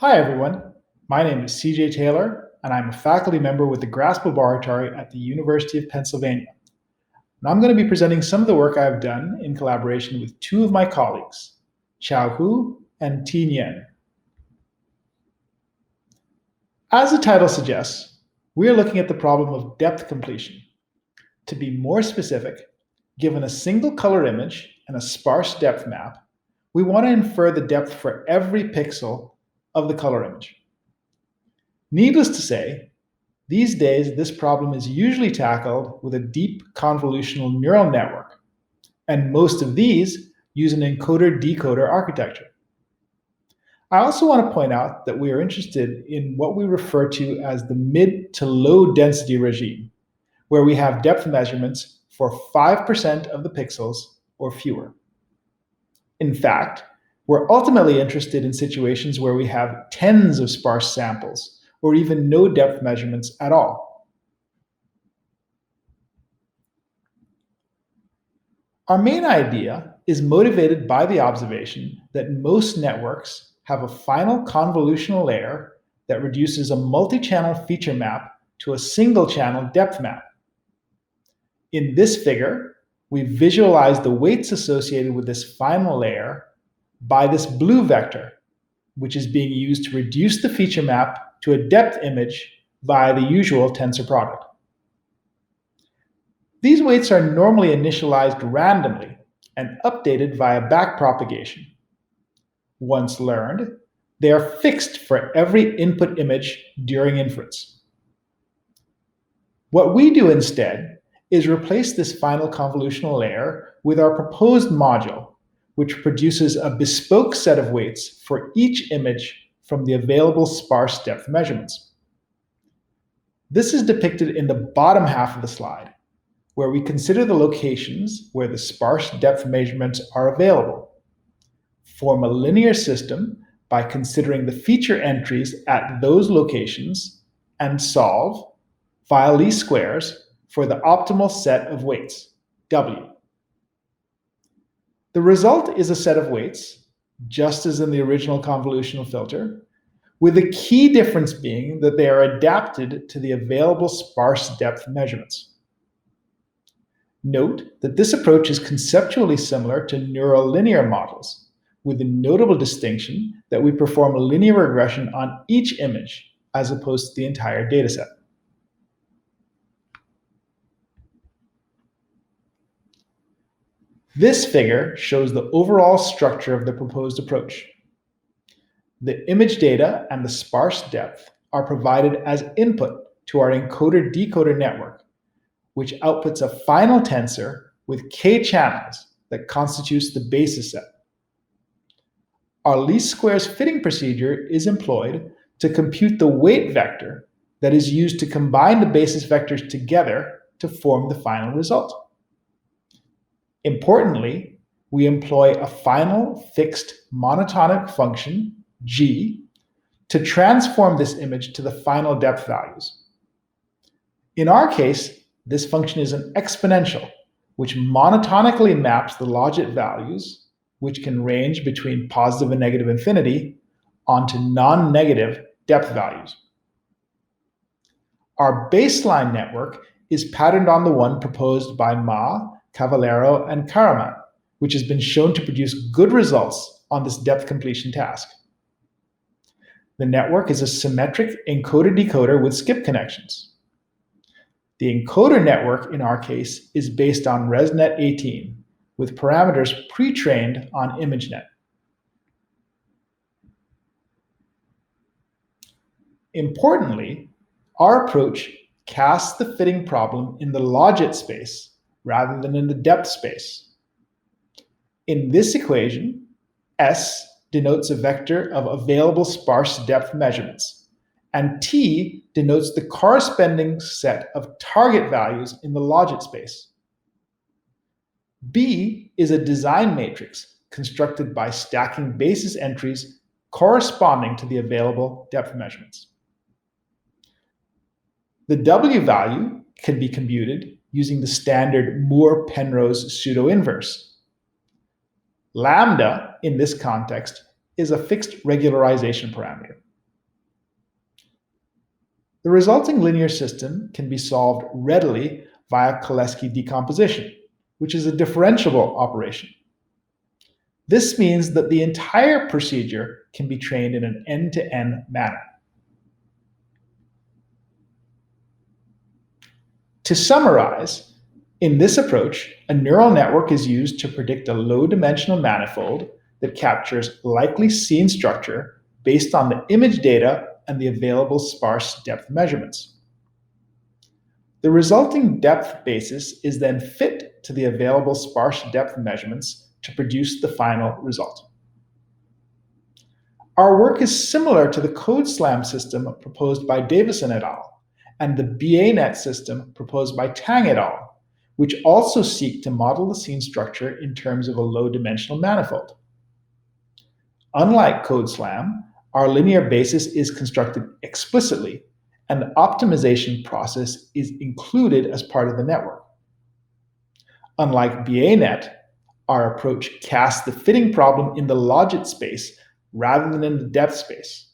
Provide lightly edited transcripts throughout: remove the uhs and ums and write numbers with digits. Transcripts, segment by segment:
Hi, everyone. My name is CJ Taylor, and I'm a faculty member with the GRASP Laboratory at the University of Pennsylvania. And I'm going to be presenting some of the work I've done in collaboration with two of my colleagues, Chao Qu and T. Nguyen. As the title suggests, we are looking at the problem of depth completion. To be more specific, given a single color image and a sparse depth map, we want to infer the depth for every pixel of the color image. Needless to say, these days this problem is usually tackled with a deep convolutional neural network, and most of these use an encoder-decoder architecture. I also want to point out that we are interested in what we refer to as the mid to low density regime, where we have depth measurements for 5% of the pixels or fewer. In fact, we're ultimately interested in situations where we have tens of sparse samples, or even no depth measurements at all. Our main idea is motivated by the observation that most networks have a final convolutional layer that reduces a multi-channel feature map to a single-channel depth map. In this figure, we visualize the weights associated with this final layer by this blue vector, which is being used to reduce the feature map to a depth image via the usual tensor product. These weights are normally initialized randomly and updated via backpropagation. Once learned, they are fixed for every input image during inference. What we do instead is replace this final convolutional layer with our proposed module, which produces a bespoke set of weights for each image from the available sparse depth measurements. This is depicted in the bottom half of the slide, where we consider the locations where the sparse depth measurements are available, form a linear system by considering the feature entries at those locations, and solve via least squares for the optimal set of weights, W. The result is a set of weights, just as in the original convolutional filter, with the key difference being that they are adapted to the available sparse depth measurements. Note that this approach is conceptually similar to neural linear models, with the notable distinction that we perform a linear regression on each image as opposed to the entire dataset. This figure shows the overall structure of the proposed approach. The image data and the sparse depth are provided as input to our encoder-decoder network, which outputs a final tensor with k channels that constitutes the basis set. Our least squares fitting procedure is employed to compute the weight vector that is used to combine the basis vectors together to form the final result. Importantly, we employ a final fixed monotonic function, g, to transform this image to the final depth values. In our case, this function is an exponential, which monotonically maps the logit values, which can range between positive and negative infinity, onto non-negative depth values. Our baseline network is patterned on the one proposed by Ma, Cavallero, and Karaman, which has been shown to produce good results on this depth completion task. The network is a symmetric encoder-decoder with skip connections. The encoder network, in our case, is based on ResNet 18, with parameters pre-trained on ImageNet. Importantly, our approach casts the fitting problem in the logit space rather than in the depth space. In this equation, S denotes a vector of available sparse depth measurements, and T denotes the corresponding set of target values in the logit space. B is a design matrix constructed by stacking basis entries corresponding to the available depth measurements. The W value can be computed using the standard Moore-Penrose pseudo-inverse. Lambda, in this context, is a fixed regularization parameter. The resulting linear system can be solved readily via Cholesky decomposition, which is a differentiable operation. This means that the entire procedure can be trained in an end-to-end manner. To summarize, in this approach, a neural network is used to predict a low-dimensional manifold that captures likely scene structure based on the image data and the available sparse depth measurements. The resulting depth basis is then fit to the available sparse depth measurements to produce the final result. Our work is similar to the CodeSlam system proposed by Davison et al. And the BANet system proposed by Tang et al., which also seek to model the scene structure in terms of a low-dimensional manifold. Unlike CodeSlam, our linear basis is constructed explicitly, and the optimization process is included as part of the network. Unlike BANet, our approach casts the fitting problem in the logit space rather than in the depth space.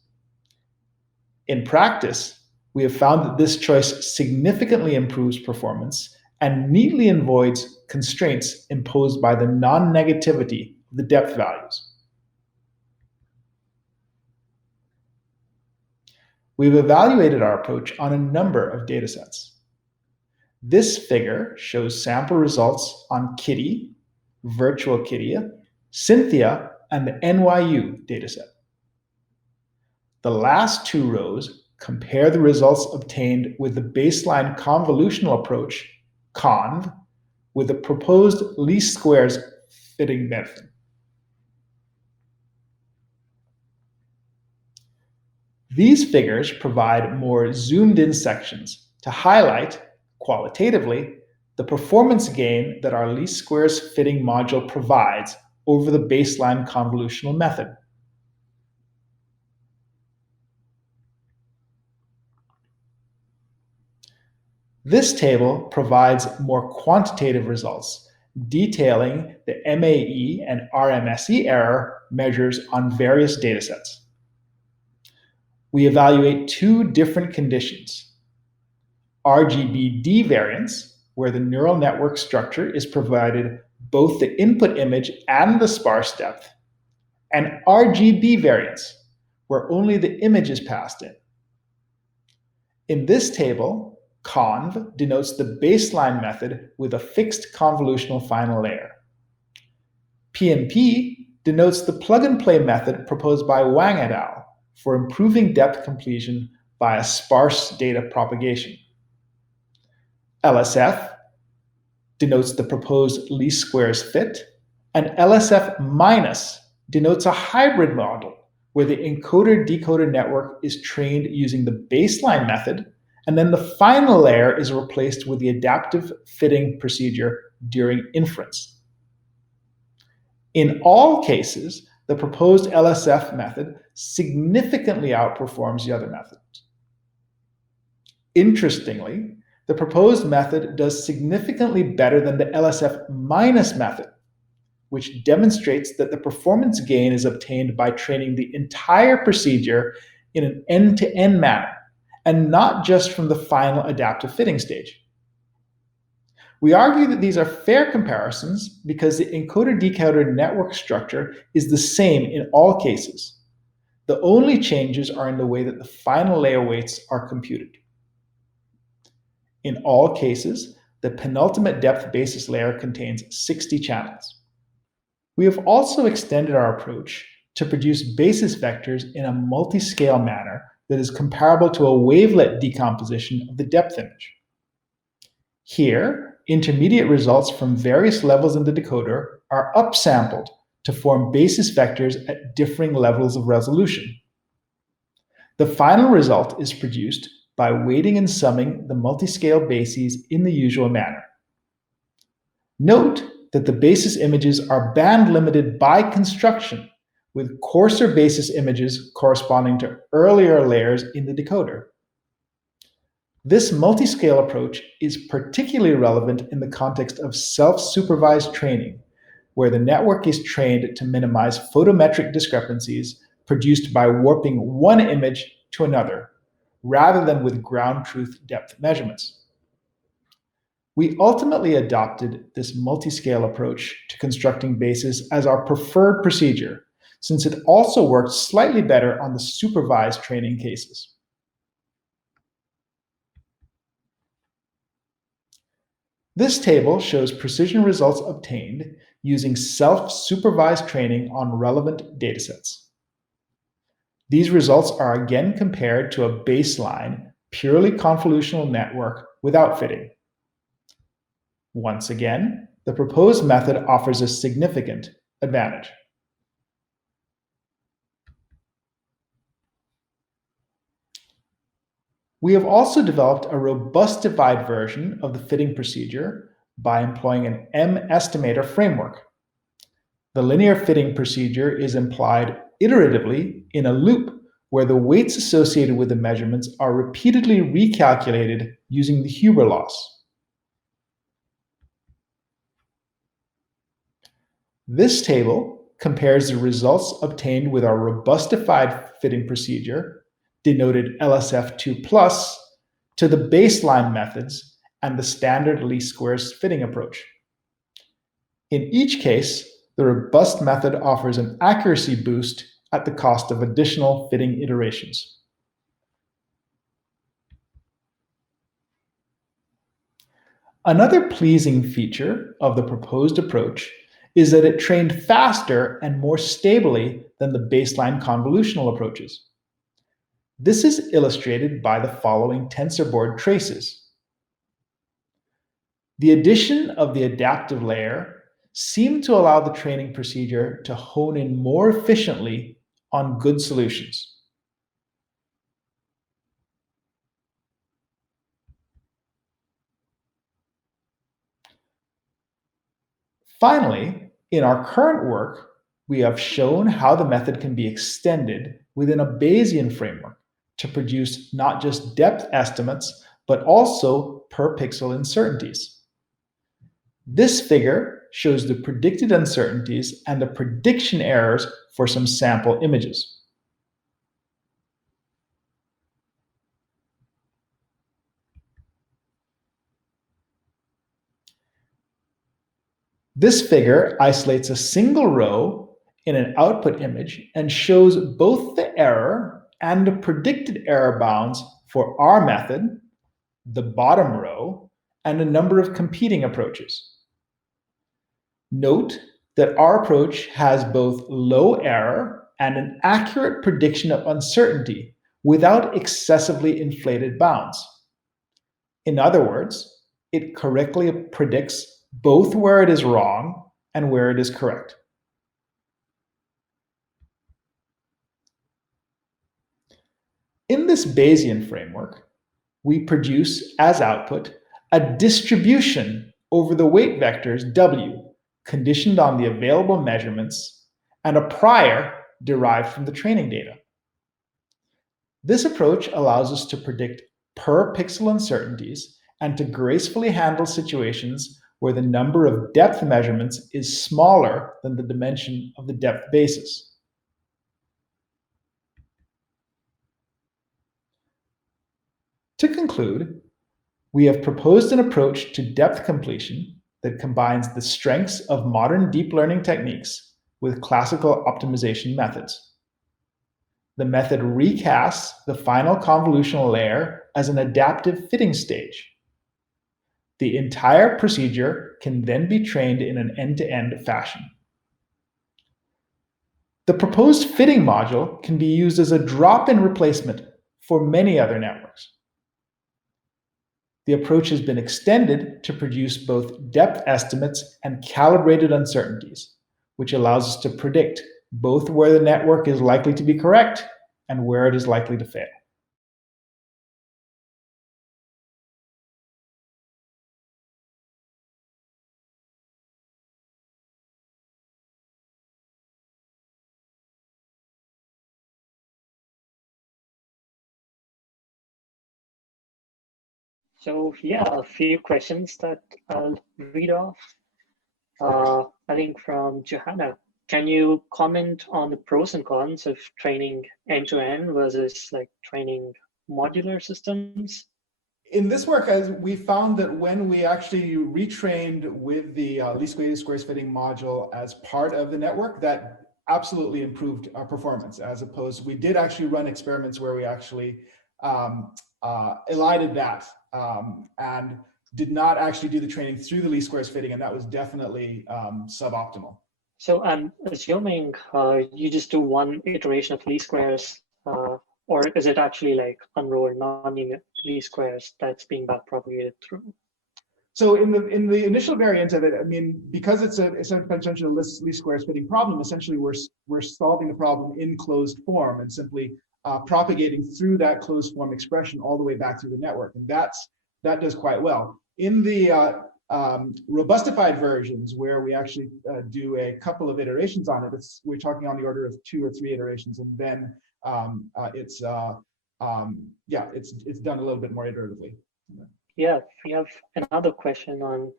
In practice, we have found that this choice significantly improves performance and neatly avoids constraints imposed by the non-negativity of the depth values. We've evaluated our approach on a number of datasets. This figure shows sample results on Kitty, Virtual Kitty, Cynthia, and the NYU dataset. The last two rows compare the results obtained with the baseline convolutional approach, CONV, with the proposed least squares fitting method. These figures provide more zoomed-in sections to highlight, qualitatively, the performance gain that our least squares fitting module provides over the baseline convolutional method. This table provides more quantitative results, detailing the MAE and RMSE error measures on various datasets. We evaluate two different conditions: RGB variance, where the neural network structure is provided both the input image and the sparse depth, and RGB variance, where only the image is passed in. In this table, conv denotes the baseline method with a fixed convolutional final layer. PNP denotes the plug-and-play method proposed by Wang et al. For improving depth completion via sparse data propagation. LSF denotes the proposed least squares fit, and LSF minus denotes a hybrid model where the encoder-decoder network is trained using the baseline method, and then the final layer is replaced with the adaptive fitting procedure during inference. In all cases, the proposed LSF method significantly outperforms the other methods. Interestingly, the proposed method does significantly better than the LSF minus method, which demonstrates that the performance gain is obtained by training the entire procedure in an end-to-end manner, and not just from the final adaptive fitting stage. We argue that these are fair comparisons because the encoder-decoder network structure is the same in all cases. The only changes are in the way that the final layer weights are computed. In all cases, the penultimate depth basis layer contains 60 channels. We have also extended our approach to produce basis vectors in a multi-scale manner that is comparable to a wavelet decomposition of the depth image. Here, intermediate results from various levels in the decoder are upsampled to form basis vectors at differing levels of resolution. The final result is produced by weighting and summing the multiscale bases in the usual manner. Note that the basis images are band limited by construction, with coarser basis images corresponding to earlier layers in the decoder. This multi-scale approach is particularly relevant in the context of self-supervised training, where the network is trained to minimize photometric discrepancies produced by warping one image to another, rather than with ground truth depth measurements. We ultimately adopted this multi-scale approach to constructing bases as our preferred procedure, since it also worked slightly better on the supervised training cases. This table shows precision results obtained using self-supervised training on relevant datasets. These results are again compared to a baseline, purely convolutional network without fitting. Once again, the proposed method offers a significant advantage. We have also developed a robustified version of the fitting procedure by employing an M-estimator framework. The linear fitting procedure is implied iteratively in a loop where the weights associated with the measurements are repeatedly recalculated using the Huber laws. This table compares the results obtained with our robustified fitting procedure, denoted LSF2+, to the baseline methods and the standard least squares fitting approach. In each case, the robust method offers an accuracy boost at the cost of additional fitting iterations. Another pleasing feature of the proposed approach is that it trained faster and more stably than the baseline convolutional approaches. This is illustrated by the following TensorBoard traces. The addition of the adaptive layer seemed to allow the training procedure to hone in more efficiently on good solutions. Finally, in our current work, we have shown how the method can be extended within a Bayesian framework to produce not just depth estimates, but also per pixel uncertainties. This figure shows the predicted uncertainties and the prediction errors for some sample images. This figure isolates a single row in an output image and shows both the error and the predicted error bounds for our method, the bottom row, and a number of competing approaches. Note that our approach has both low error and an accurate prediction of uncertainty without excessively inflated bounds. In other words, it correctly predicts both where it is wrong and where it is correct. In this Bayesian framework, we produce as output a distribution over the weight vectors W, conditioned on the available measurements, and a prior derived from the training data. This approach allows us to predict per pixel uncertainties and to gracefully handle situations where the number of depth measurements is smaller than the dimension of the depth basis. To conclude, we have proposed an approach to depth completion that combines the strengths of modern deep learning techniques with classical optimization methods. The method recasts the final convolutional layer as an adaptive fitting stage. The entire procedure can then be trained in an end-to-end fashion. The proposed fitting module can be used as a drop-in replacement for many other networks. The approach has been extended to produce both depth estimates and calibrated uncertainties, which allows us to predict both where the network is likely to be correct and where it is likely to fail. So yeah, a few questions that I'll read off. I think from Johanna. Can you comment on the pros and cons of training end to end versus like training modular systems? In this work, as we found that when we actually retrained with the least squares fitting module as part of the network, that absolutely improved our performance. As opposed, we did actually run experiments where we actually elided that and did not actually do the training through the least squares fitting, and that was definitely suboptimal. So I'm assuming you just do one iteration of least squares, or is it actually like unrolled non-unit least squares that's being backpropagated through? So in the initial variant of it, I mean, because it's essentially a least squares fitting problem, essentially we're solving the problem in closed form and simply propagating through that closed form expression all the way back through the network, and that does quite well. In the robustified versions, where we actually do a couple of iterations on it, we're talking on the order of 2 or 3 iterations, and then it's done a little bit more iteratively. Yeah, we have another question on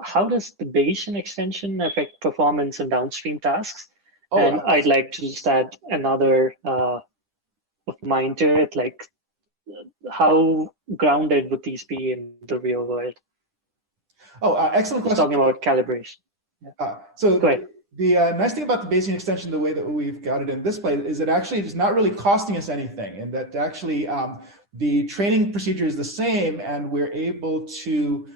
how does the Bayesian extension affect performance in downstream tasks? And I'd like to just add another of mine to it, like how grounded would these be in the real world? Excellent question. Talking about calibration. Yeah. So go ahead. The nice thing about the Bayesian extension, the way that we've got it in this place, is it actually is not really costing us anything, and that actually the training procedure is the same, and we're able to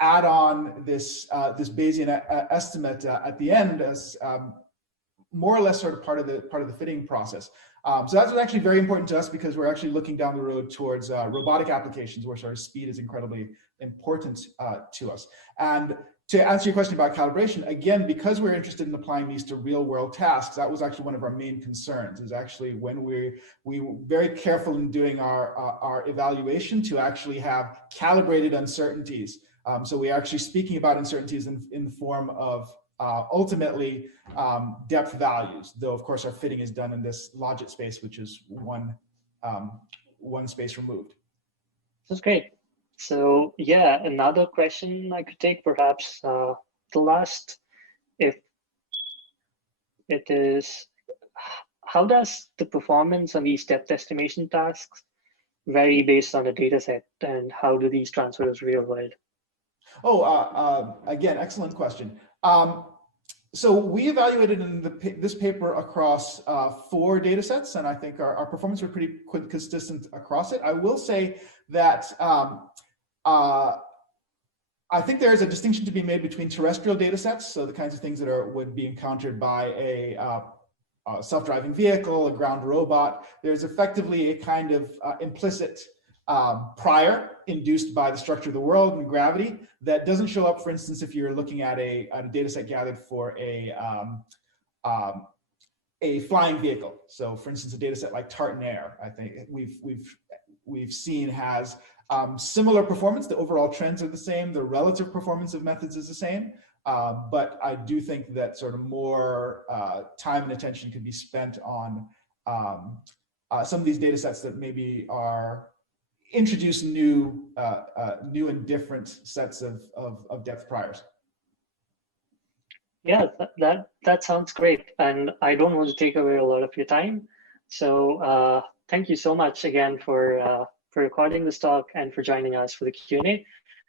add on this Bayesian estimate at the end as more or less sort of part of the fitting process. So that's actually very important to us because we're actually looking down the road towards robotic applications where sort of speed is incredibly important to us. And to answer your question about calibration, again, because we're interested in applying these to real world tasks, that was actually one of our main concerns, is actually when we were very careful in doing our evaluation to actually have calibrated uncertainties. So we're actually speaking about uncertainties in the form of ultimately depth values, though of course our fitting is done in this logit space, which is one space removed. That's great. So yeah, another question I could take perhaps the last, if it is, how does the performance on these depth estimation tasks vary based on the data set, and how do these transfer to real world? Again, excellent question. So we evaluated in this paper across 4 data sets, and I think our performance were pretty consistent across it. I will say that I think there is a distinction to be made between terrestrial data sets, so the kinds of things that would be encountered by a self-driving vehicle, a ground robot. There's effectively a kind of implicit prior induced by the structure of the world and gravity that doesn't show up, for instance, if you're looking at a data set gathered for a flying vehicle. So for instance, a data set like Tartan Air, I think we've seen has similar performance. The overall trends are the same. The relative performance of methods is the same. But I do think that sort of more time and attention could be spent on some of these data sets that maybe introduce new and different sets of depth priors. Yeah, that sounds great. And I don't want to take away a lot of your time. So thank you so much again for recording this talk and for joining us for the Q&A.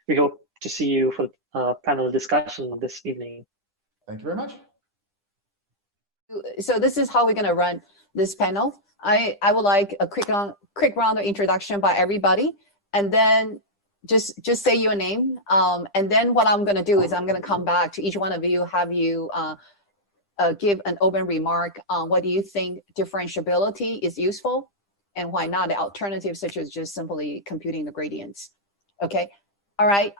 We hope to see you for panel discussion this evening. Thank you very much. So this is how we're going to run this panel. I would like a quick round of introduction by everybody, and then just say your name. And then what I'm going to do is I'm going to come back to each one of you, have you give an open remark on what do you think differentiability is useful and why not, the alternatives such as just simply computing the gradients. Okay. All right.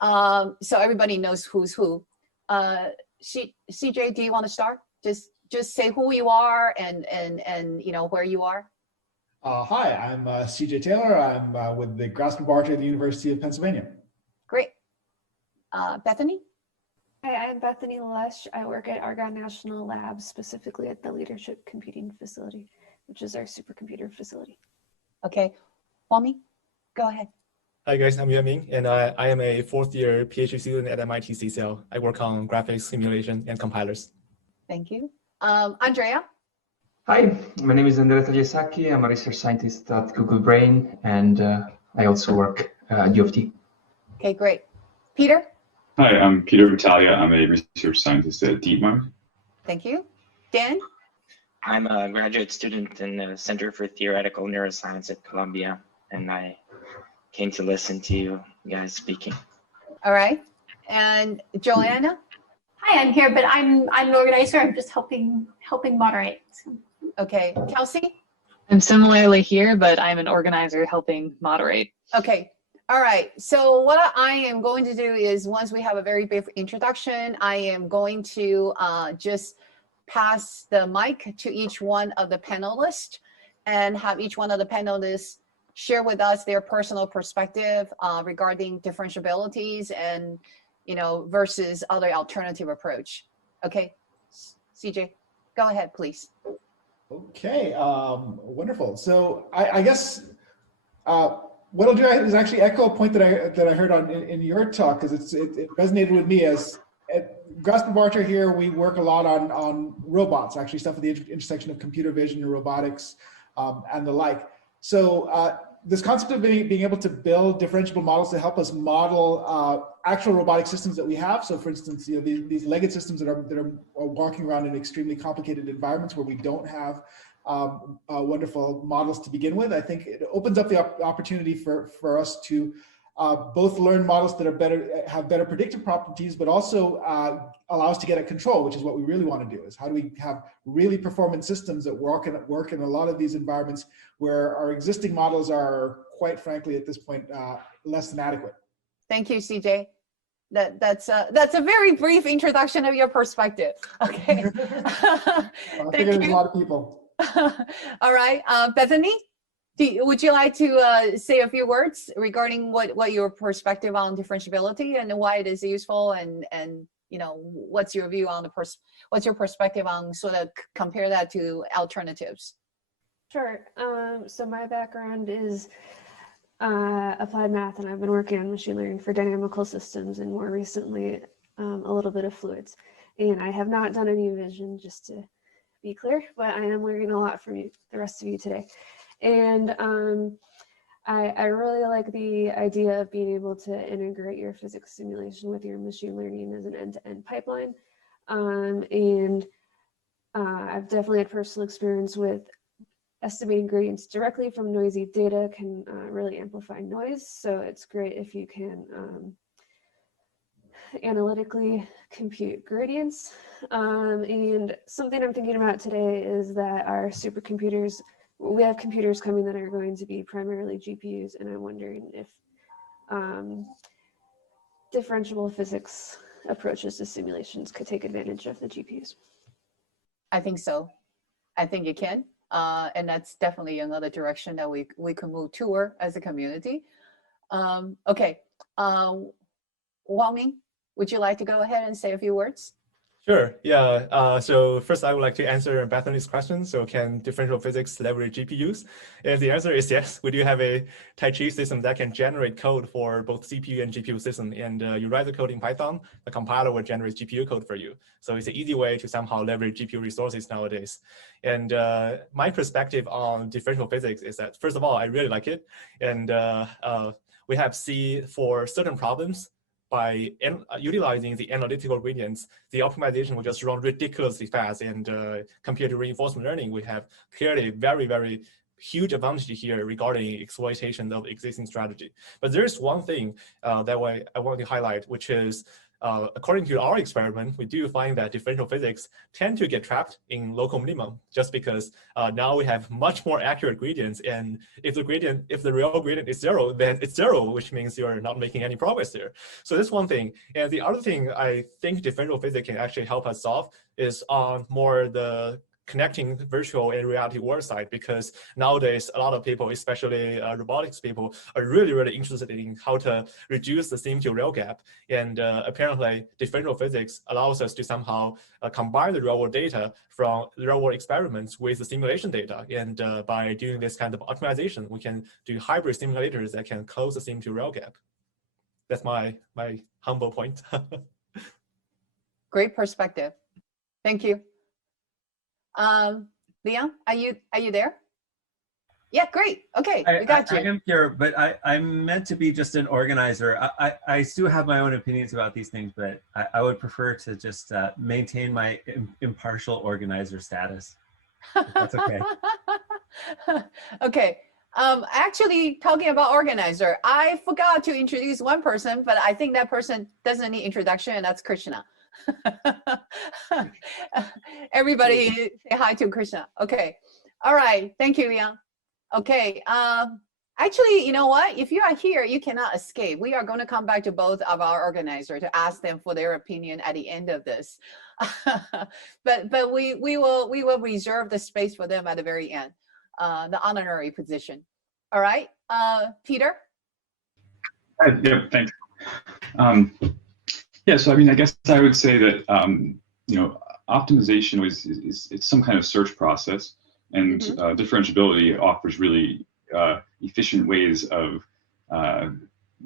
So everybody knows who's who. CJ, do you want to start? Just say who you are and you know where you are. Hi, I'm CJ Taylor. I'm with the Grasp Laboratory at the University of Pennsylvania. Great. Bethany? Hi, I'm Bethany Lesh. I work at Argonne National Lab, specifically at the Leadership Computing Facility, which is our supercomputer facility. Okay. Wami, go ahead. Hi guys, I'm Yuanming, and I am a 4th-year PhD student at MIT CCL. I work on graphics simulation and compilers. Thank you. Andrea? Hi, my name is Andrea Tagliasacchi. I'm a research scientist at Google Brain, and I also work at U of T. Okay, great. Peter? Hi, I'm Peter Battaglia. I'm a research scientist at DeepMind. Thank you. Dan? I'm a graduate student in the Center for Theoretical Neuroscience at Columbia, and I came to listen to you guys speaking. All right. And Joanna? Hi, I'm here, but I'm an organizer. I'm just helping moderate. Okay. Kelsey? I'm similarly here, but I'm an organizer helping moderate. Okay. All right. So what I am going to do is, once we have a very brief introduction, I am going to just pass the mic to each one of the panelists and have each one of the panelists share with us their personal perspective regarding differentiabilities and, versus other alternative approach. Okay. CJ, go ahead, please. Okay, wonderful. So I guess what I'll do is actually echo a point that I heard in your talk, because it resonated with me. As at Grasp Laboratory here, we work a lot on robots, actually stuff at the intersection of computer vision and robotics and the like. So this concept of being able to build differentiable models to help us model actual robotic systems that we have. So for instance, these legged systems that are walking around in extremely complicated environments where we don't have wonderful models to begin with. I think it opens up the opportunity for us to both learn models that are have better predictive properties, but also allow us to get at control, which is what we really want to do. Is how do we have really performant systems that work in a lot of these environments where our existing models are, quite frankly, at this point, less than adequate. Thank you, CJ. That's a very brief introduction of your perspective. Okay. I Thank figure there's you. a lot of people. All right, Bethany, would you like to say a few words regarding what your perspective on differentiability and why it is useful, and what's your view on what's your perspective on sort of compare that to alternatives? Sure. So my background is applied math, and I've been working on machine learning for dynamical systems, and more recently a little bit of fluids. And I have not done any vision, just to be clear, but I am learning a lot from you, the rest of you today. And I really like the idea of being able to integrate your physics simulation with your machine learning as an end-to-end pipeline. And I've definitely had personal experience with estimating gradients directly from noisy data can really amplify noise. So it's great if you can analytically compute gradients. And something I'm thinking about today is that our supercomputers, we have computers coming that are going to be primarily GPUs, and I'm wondering if differentiable physics approaches to simulations could take advantage of the GPUs. I think so. I think it can. And that's definitely another direction that we can move toward as a community. Okay. Wang Ming, would you like to go ahead and say a few words? Sure. Yeah. So first, I would like to answer Bethany's question. So, can differential physics leverage GPUs? And the answer is yes. We do have a Tai Chi system that can generate code for both CPU and GPU system. And you write the code in Python, the compiler will generate GPU code for you. So it's an easy way to somehow leverage GPU resources nowadays. And my perspective on differential physics is that, first of all, I really like it. And we have seen for certain problems, by utilizing the analytical gradients, the optimization will just run ridiculously fast. And compared to reinforcement learning, we have clearly very, very huge advantage here regarding exploitation of existing strategy. But there is one thing that I want to highlight, which is according to our experiment, we do find that differential physics tend to get trapped in local minimum, just because now we have much more accurate gradients. And if the real gradient is zero, then it's zero, which means you're not making any progress there. So that's one thing. And the other thing I think differential physics can actually help us solve is on more the connecting virtual and reality world side, because nowadays a lot of people, especially robotics people, are really, really interested in how to reduce the sim to real gap. And apparently differential physics allows us to somehow combine the real world data from the real world experiments with the simulation data. And by doing this kind of optimization, we can do hybrid simulators that can close the sim to real gap. That's my humble point. Great perspective. Thank you. Leon, are you there? Yeah, great. Okay, we got you. I am here, but I'm meant to be just an organizer. I do have my own opinions about these things, but I would prefer to just maintain my impartial organizer status. If that's okay. Okay. Actually, talking about organizer, I forgot to introduce one person, but I think that person doesn't need introduction, and that's Krishna. Everybody say hi to Krishna. Okay. All right. Thank you, Leon. Okay. Actually, you know what? If you are here, you cannot escape. We are going to come back to both of our organizers to ask them for their opinion at the end of this. but we will reserve the space for them at the very end, the honorary position. All right, Peter. Yeah, thanks. Yeah, so I mean, I guess I would say that you know, optimization is it's some kind of search process, and differentiability offers really efficient ways of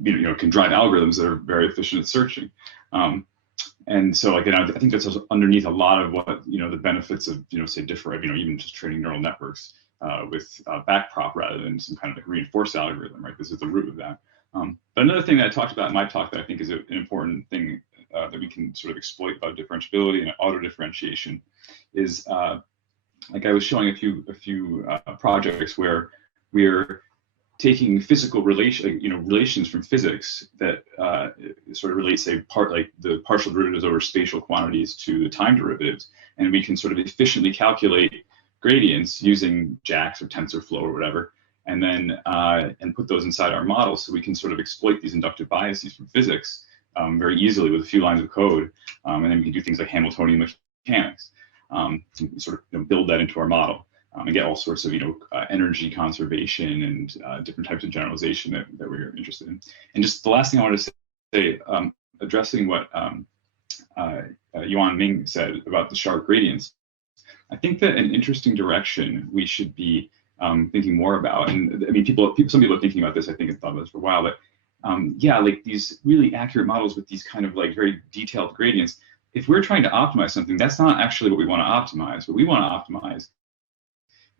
you know, can drive algorithms that are very efficient at searching. And so, again, I think that's underneath a lot of what, you know, the benefits of, you know, say you know, even just training neural networks with backprop rather than some kind of like reinforced algorithm, right? This is the root of that. But another thing that I talked about in my talk that I think is an important thing that we can sort of exploit about differentiability and auto differentiation is like I was showing a few projects where we're taking physical relations from physics that sort of relate, say, like the partial derivatives over spatial quantities to the time derivatives, and we can sort of efficiently calculate gradients using JAX or TensorFlow or whatever, and then and put those inside our model, so we can sort of exploit these inductive biases from physics very easily with a few lines of code, and then we can do things like Hamiltonian mechanics, to sort of, you know, build that into our model. And get all sorts of, you know, energy conservation and different types of generalization that we're interested in. And just the last thing I wanted to say, addressing what Yuan Ming said about the sharp gradients, I think that an interesting direction we should be thinking more about, and I mean, some people are thinking about this, I think, and thought about this for a while, but yeah, like these really accurate models with these kind of like very detailed gradients, if we're trying to optimize something, that's not actually what we want to optimize. What we want to optimize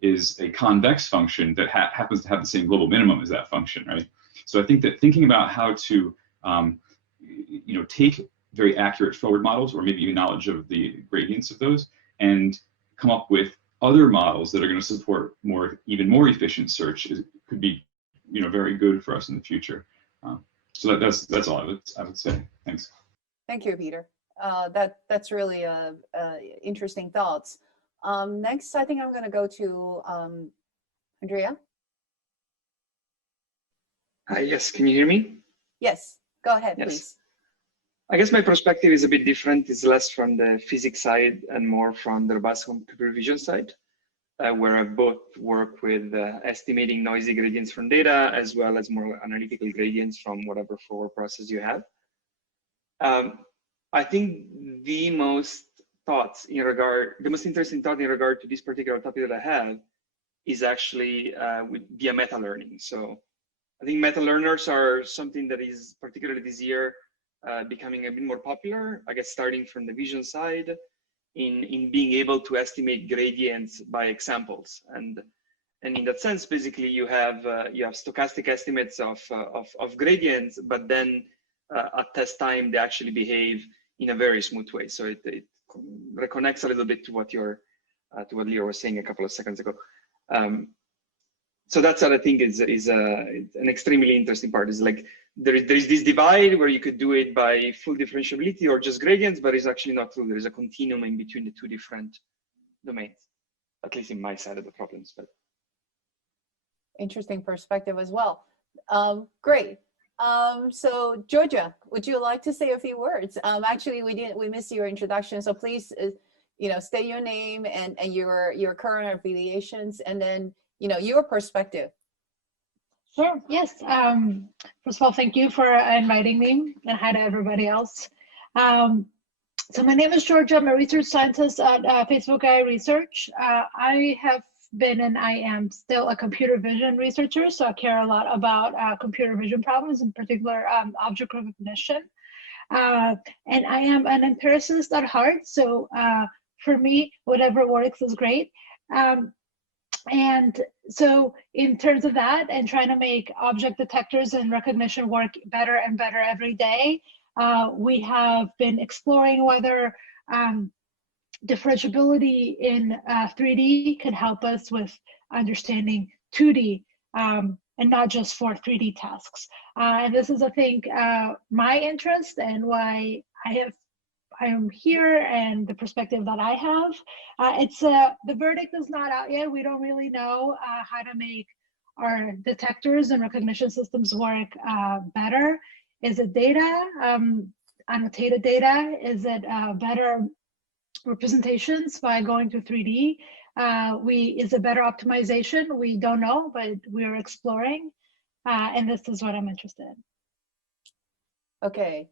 is a convex function that happens to have the same global minimum as that function, right? So I think that thinking about how to, you know, take very accurate forward models, or maybe even knowledge of the gradients of those, and come up with other models that are going to support even more efficient search could be, you know, very good for us in the future. So that's all I would say. Thanks. Thank you, Peter. That's really interesting thoughts. Next, I think I'm going to go to Andrea. Yes, can you hear me? Yes, go ahead, yes. Please. I guess my perspective is a bit different. It's less from the physics side and more from the robust computer vision side, where I both work with estimating noisy gradients from data, as well as more analytical gradients from whatever forward process you have. I think the most interesting thought in regard to this particular topic that I have is actually via meta learning. So I think meta learners are something that is particularly this year becoming a bit more popular, I guess, starting from the vision side, in being able to estimate gradients by examples. And in that sense, basically you have stochastic estimates of gradients, but then at test time, they actually behave in a very smooth way. So it reconnects a little bit to what Leo was saying a couple of seconds ago. So that's what I think is an extremely interesting part. Is like there is this divide where you could do it by full differentiability or just gradients, but it's actually not true. There is a continuum in between the two different domains, at least in my side of the problems. But interesting perspective as well. Great. So Georgia, would you like to say a few words? Actually, we missed your introduction, so please, you know, state your name and your current affiliations, and then, you know, your perspective. Sure. Yes. First of all, thank you for inviting me, and hi to everybody else. So my name is Georgia. I'm a research scientist at Facebook AI Research. I have been and I am still a computer vision researcher, so I care a lot about computer vision problems, in particular object recognition. And I am an empiricist at heart, so for me, whatever works is great. And so in terms of that and trying to make object detectors and recognition work better and better every day, we have been exploring whether differentiability in 3D could help us with understanding 2D and not just for 3D tasks. And this is, I think, my interest and why I am here and the perspective that I have. The verdict is not out yet. We don't really know how to make our detectors and recognition systems work better. Is it data, annotated data? Is it better representations by going to 3D? Is it better optimization? We don't know, but we're exploring. And this is what I'm interested in. Okay,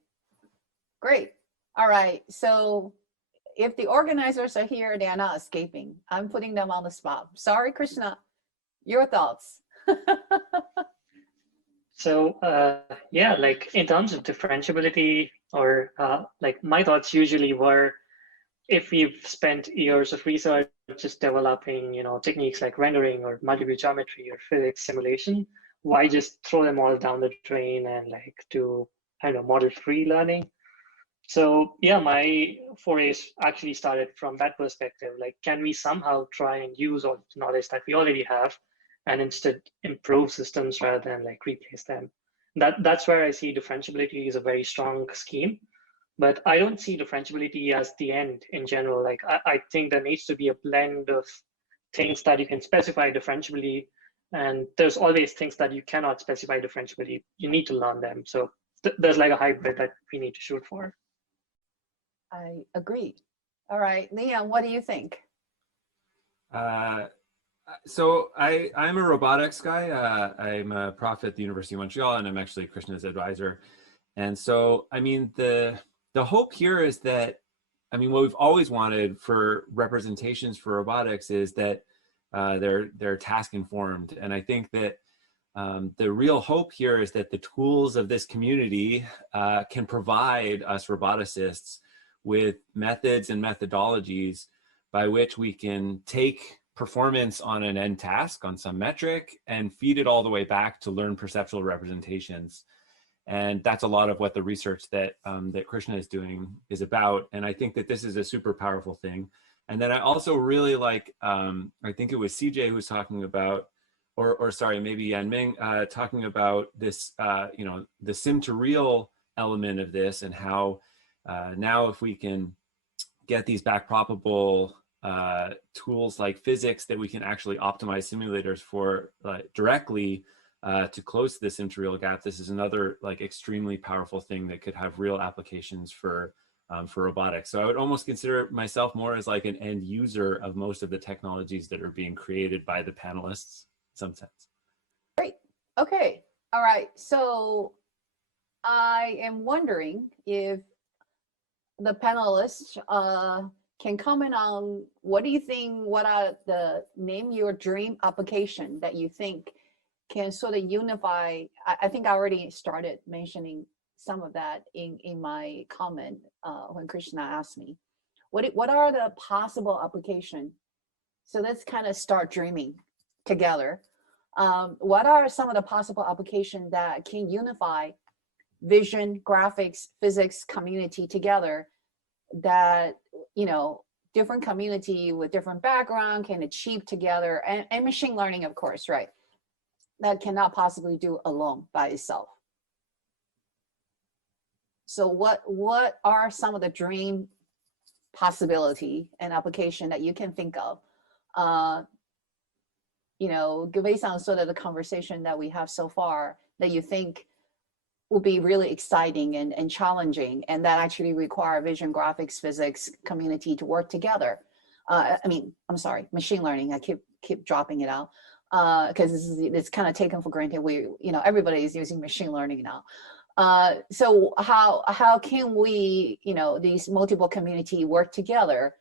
great. All right, so if the organizers are here, they are not escaping. I'm putting them on the spot. Sorry, Krishna, your thoughts. So yeah, like in terms of differentiability, or like my thoughts usually were, if we've spent years of research just developing, techniques like rendering or multi-view geometry or physics simulation, why just throw them all down the drain and like do, I don't know, model-free learning? So yeah, my forays actually started from that perspective. Like, can we somehow try and use all the knowledge that we already have and instead improve systems rather than like replace them? That's where I see differentiability is a very strong scheme. But I don't see differentiability as the end in general. Like, I think there needs to be a blend of things that you can specify differentiability, and there's always things that you cannot specify differentiability. You need to learn them. So there's like a hybrid that we need to shoot for. I agree. All right, Leon, what do you think? So I'm a robotics guy. I'm a prof at the University of Montreal, and I'm actually Krishna's advisor. And so, I mean, the hope here is that, I mean, what we've always wanted for representations for robotics is that they're task informed. And I think that the real hope here is that the tools of this community can provide us roboticists with methods and methodologies by which we can take performance on an end task on some metric and feed it all the way back to learn perceptual representations. And that's a lot of what the research that that Krishna is doing is about. And I think that this is a super powerful thing. And then I also really like, I think it was CJ who was talking about, or sorry, maybe Yan Ming, talking about this, the sim to real element of this, and how now if we can get these backproppable tools like physics that we can actually optimize simulators for directly to close this sim to real gap, this is another like extremely powerful thing that could have real applications for robotics. So I would almost consider myself more as like an end user of most of the technologies that are being created by the panelists in some sense. Great. Okay. All right. So I am wondering if the panelists can comment on what do you think, what are the name your dream application that you think can sort of unify. I think I already started mentioning some of that in my comment when Krishna asked me. What are the possible application? So let's kind of start dreaming together. What are some of the possible applications that can unify vision, graphics, physics community together that, different community with different background can achieve together, and machine learning, of course, right? That cannot possibly do alone by itself. So what are some of the dream possibility and application that you can think of? Based on sort of the conversation that we have so far, that you think will be really exciting and challenging, and that actually require vision, graphics, physics community to work together. I'm sorry, machine learning. I keep dropping it out because it's kind of taken for granted. Everybody is using machine learning now. So how can we, these multiple community work together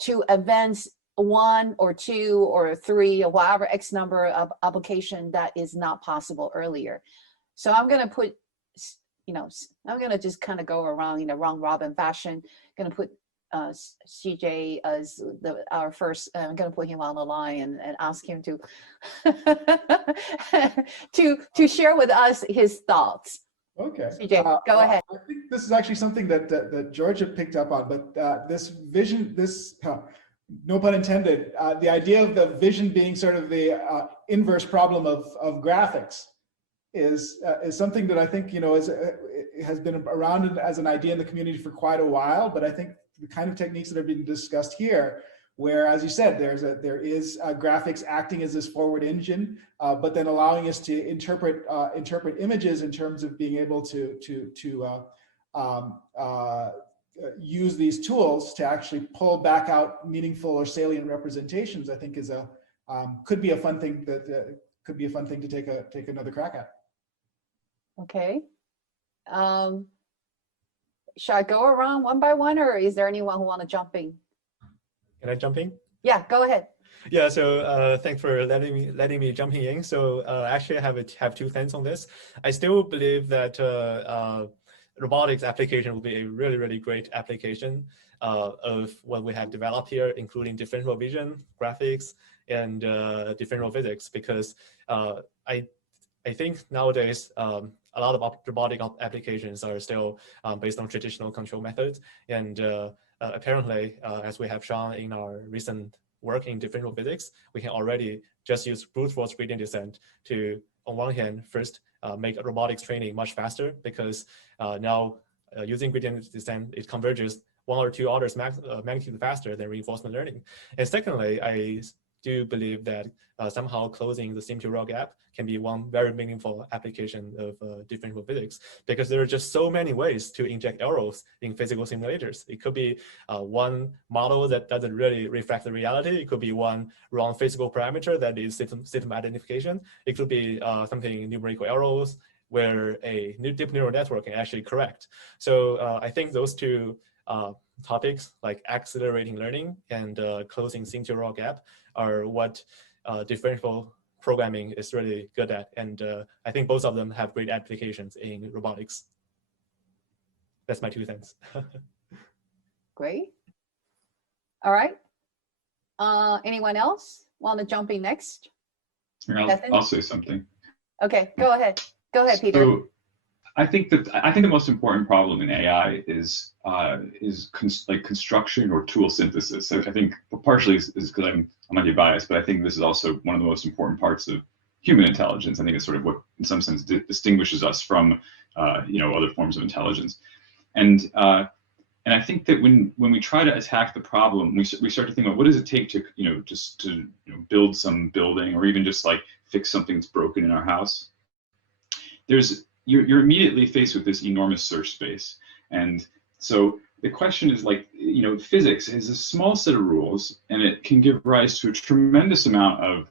to advance one or two or three or whatever X number of application that is not possible earlier? So I'm going to put, I'm going to just kind of go around in a round robin fashion, going to put CJ as our first. I'm going to put him on the line and ask him to to share with us his thoughts. Okay. CJ, go ahead. I think this is actually something that Georgia picked up on, but this vision, no pun intended, the idea of the vision being sort of the inverse problem of graphics is something that I think, you know, has been around as an idea in the community for quite a while. But I think the kind of techniques that are being discussed here, where, as you said, there is graphics acting as this forward engine, but then allowing us to interpret images in terms of being able to use these tools to actually pull back out meaningful or salient representations, I think is could be a fun thing to take another crack at. Okay. Shall I go around one by one, or is there anyone who want to jump in? Can I jump in? Yeah, go ahead. Yeah, so thanks for letting me jumping in. So actually, I have 2 things on this. I still believe that robotics application will be a really great application of what we have developed here, including differential vision, graphics, and differential physics. Because I think nowadays a lot of robotic applications are still based on traditional control methods, and apparently, as we have shown in our recent work in differential physics, we can already just use brute force gradient descent to, on one hand, first make robotics training much faster, because now using gradient descent, it converges 1 or 2 orders magnitude faster than reinforcement learning. And secondly, I do believe that somehow closing the sim-to-raw gap can be one very meaningful application of differential physics, because there are just so many ways to inject errors in physical simulators. It could be one model that doesn't really reflect the reality. It could be one wrong physical parameter that is system identification. It could be something numerical errors where a deep neural network can actually correct. So I think those 2 topics, like accelerating learning and closing sim-to-raw gap, are what differential programming is really good at. And I think both of them have great applications in robotics. That's my 2 cents. Great. All right. Anyone else want to jump in next? I'll say something. Okay, go ahead. Go ahead, Peter. So I think the most important problem in AI is construction or tool synthesis. So I think partially is because I might be biased, but I think this is also one of the most important parts of human intelligence. I think it's sort of what, in some sense, distinguishes us from other forms of intelligence. And I think that when we try to attack the problem, we start to think about what does it take to build some building, or even just like fix something that's broken in our house. You're immediately faced with this enormous search space. And so the question is, like, physics is a small set of rules, and it can give rise to a tremendous amount of,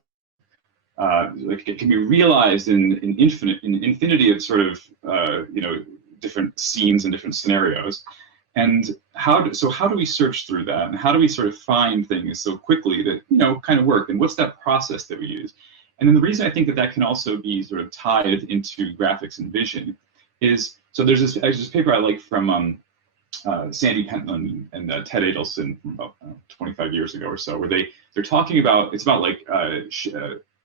it can be realized in infinity of sort of, different scenes and different scenarios. And how do we search through that? And how do we sort of find things so quickly that, kind of work? And what's that process that we use? And then the reason I think that can also be sort of tied into graphics and vision is, so there's this paper I like from Sandy Pentland and Ted Adelson from about 25 years ago or so, where they're talking about, it's about like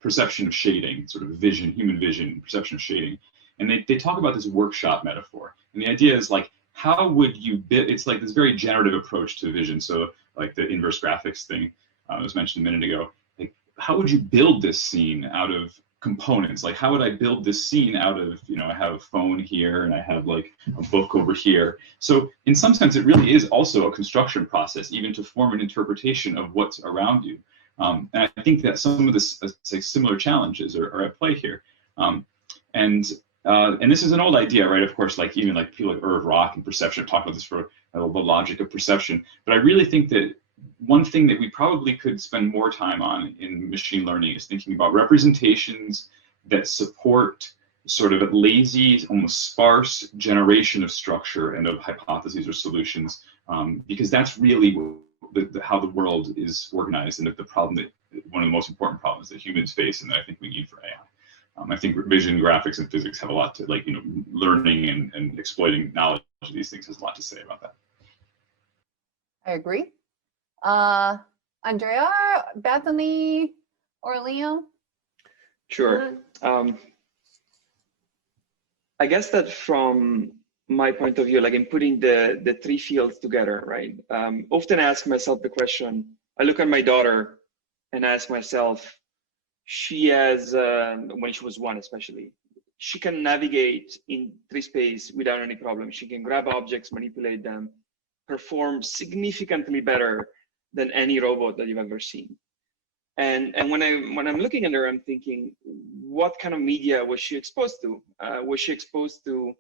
perception of shading, sort of vision, human vision, perception of shading. And they talk about this workshop metaphor. And the idea is, like, how would you build, it's like this very generative approach to vision. So like the inverse graphics thing that was mentioned a minute ago. How would you build this scene out of components? Like, how would I build this scene out of, I have a phone here and I have like a book over here. So in some sense, it really is also a construction process, even to form an interpretation of what's around you. And I think that some of this similar challenges are at play here. And this is an old idea, right? Of course, like even like people like Irv Rock and perception have talked about this for the logic of perception. But I really think that one thing that we probably could spend more time on in machine learning is thinking about representations that support sort of a lazy, almost sparse generation of structure and of hypotheses or solutions, because that's really how the world is organized, and the problem that one of the most important problems that humans face, and that I think we need for AI. I think vision, graphics, and physics have a lot to, like, learning and exploiting knowledge of these things has a lot to say about that. I agree. Andrea, Bethany, or Leo? Sure. I guess that from my point of view, like in putting the three fields together, right? Often I ask myself the question, I look at my daughter and ask myself, she has, when she was 1 especially, she can navigate in 3 space without any problem. She can grab objects, manipulate them, perform significantly better than any robot that you've ever seen. And when I'm looking at her, I'm thinking, what kind of media was she exposed to? Was she exposed to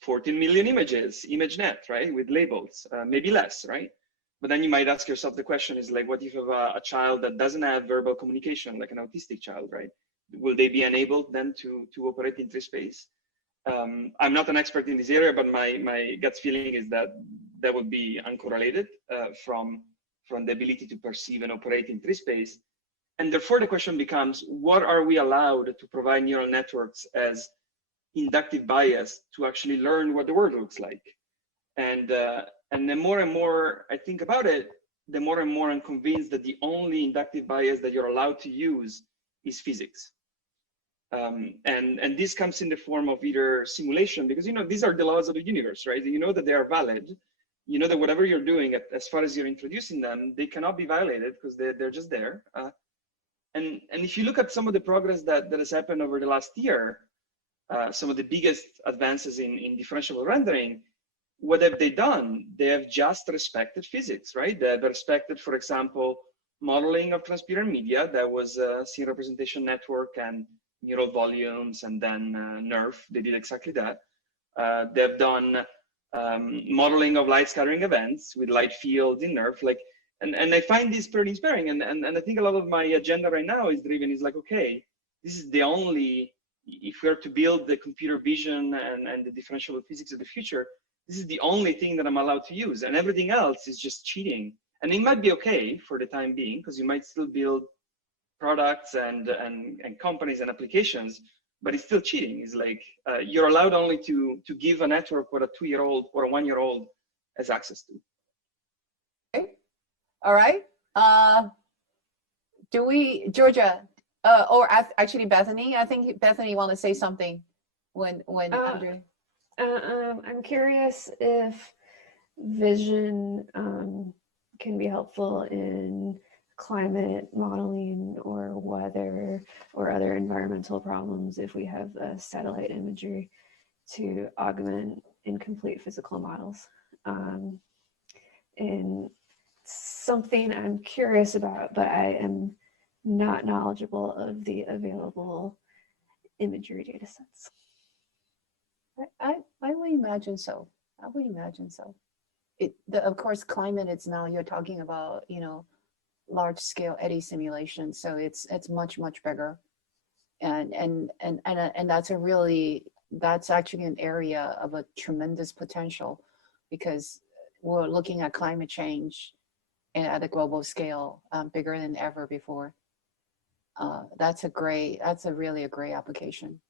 14 million images, ImageNet, right, with labels? Maybe less, right? But then you might ask yourself the question is like, what if you have a child that doesn't have verbal communication, like an autistic child, right? Will they be enabled then to operate in 3 space? I'm not an expert in this area, but my gut feeling is that that would be uncorrelated from the ability to perceive and operate in 3 space. And therefore the question becomes, what are we allowed to provide neural networks as inductive bias to actually learn what the world looks like? And the more and more I think about it, the more and more I'm convinced that the only inductive bias that you're allowed to use is physics. And this comes in the form of either simulation, because, you know, these are the laws of the universe, right? You know that they are valid. You know that whatever you're doing, as far as you're introducing them, they cannot be violated because they're just there. And if you look at some of the progress that has happened over the last year, some of the biggest advances in differentiable rendering, what have they done? They have just respected physics, right? They have respected, for example, modeling of transparent media. That was scene representation network and neural volumes, and then NERF. They did exactly that. They've done modeling of light scattering events with light fields in NERF. Like, and I find this pretty inspiring. And I think a lot of my agenda right now is driven is like, okay, this is the only, if we're to build the computer vision and the differentiable physics of the future, this is the only thing that I'm allowed to use, and everything else is just cheating. And it might be okay for the time being, because you might still build products and companies and applications, but it's still cheating. It's like you're allowed only to give a network what a 2-year-old or a 1-year-old has access to. Okay. All right. Do we, Georgia, or actually Bethany? I think Bethany want to say something when Andrew. I'm curious if vision can be helpful in climate modeling or weather or other environmental problems if we have satellite imagery to augment incomplete physical models. And something I'm curious about, but I am not knowledgeable of the available imagery data sets. I would imagine so. I would imagine so. Of course, climate, it's now you're talking about, you know, large scale eddy simulation. So it's much bigger. And that's actually an area of a tremendous potential, because we're looking at climate change at a global scale, bigger than ever before. That's really a great application.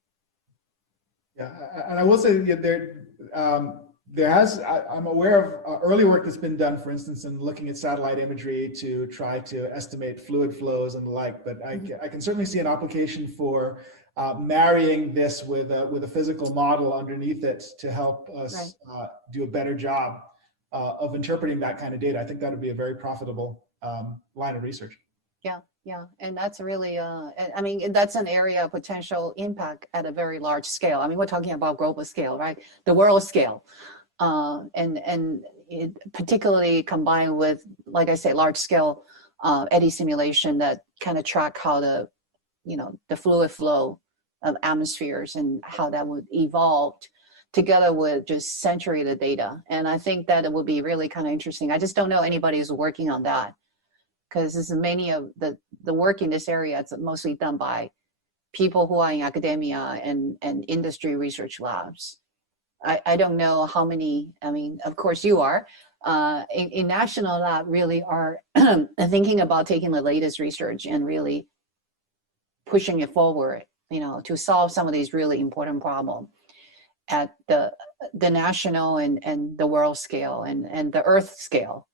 Yeah, and I will say I'm aware of early work that's been done, for instance, in looking at satellite imagery to try to estimate fluid flows and the like. But I can certainly see an application for marrying this with a physical model underneath it to help us do a better job of interpreting that kind of data. I think that would be a very profitable line of research. Yeah, and that's really, I mean, that's an area of potential impact at a very large scale. I mean, we're talking about global scale, right? The world scale, and it particularly combined with, like I say, large scale eddy simulation that kind of track how the fluid flow of atmospheres and how that would evolve together with just centuries of data. And I think that it would be really kind of interesting. I just don't know anybody who's working on that, because this is many of the work in this area, it's mostly done by people who are in academia and industry research labs. I don't know how many, I mean, of course you are, in national lab really are thinking about taking the latest research and really pushing it forward, to solve some of these really important problems at the national and the world scale and the earth scale.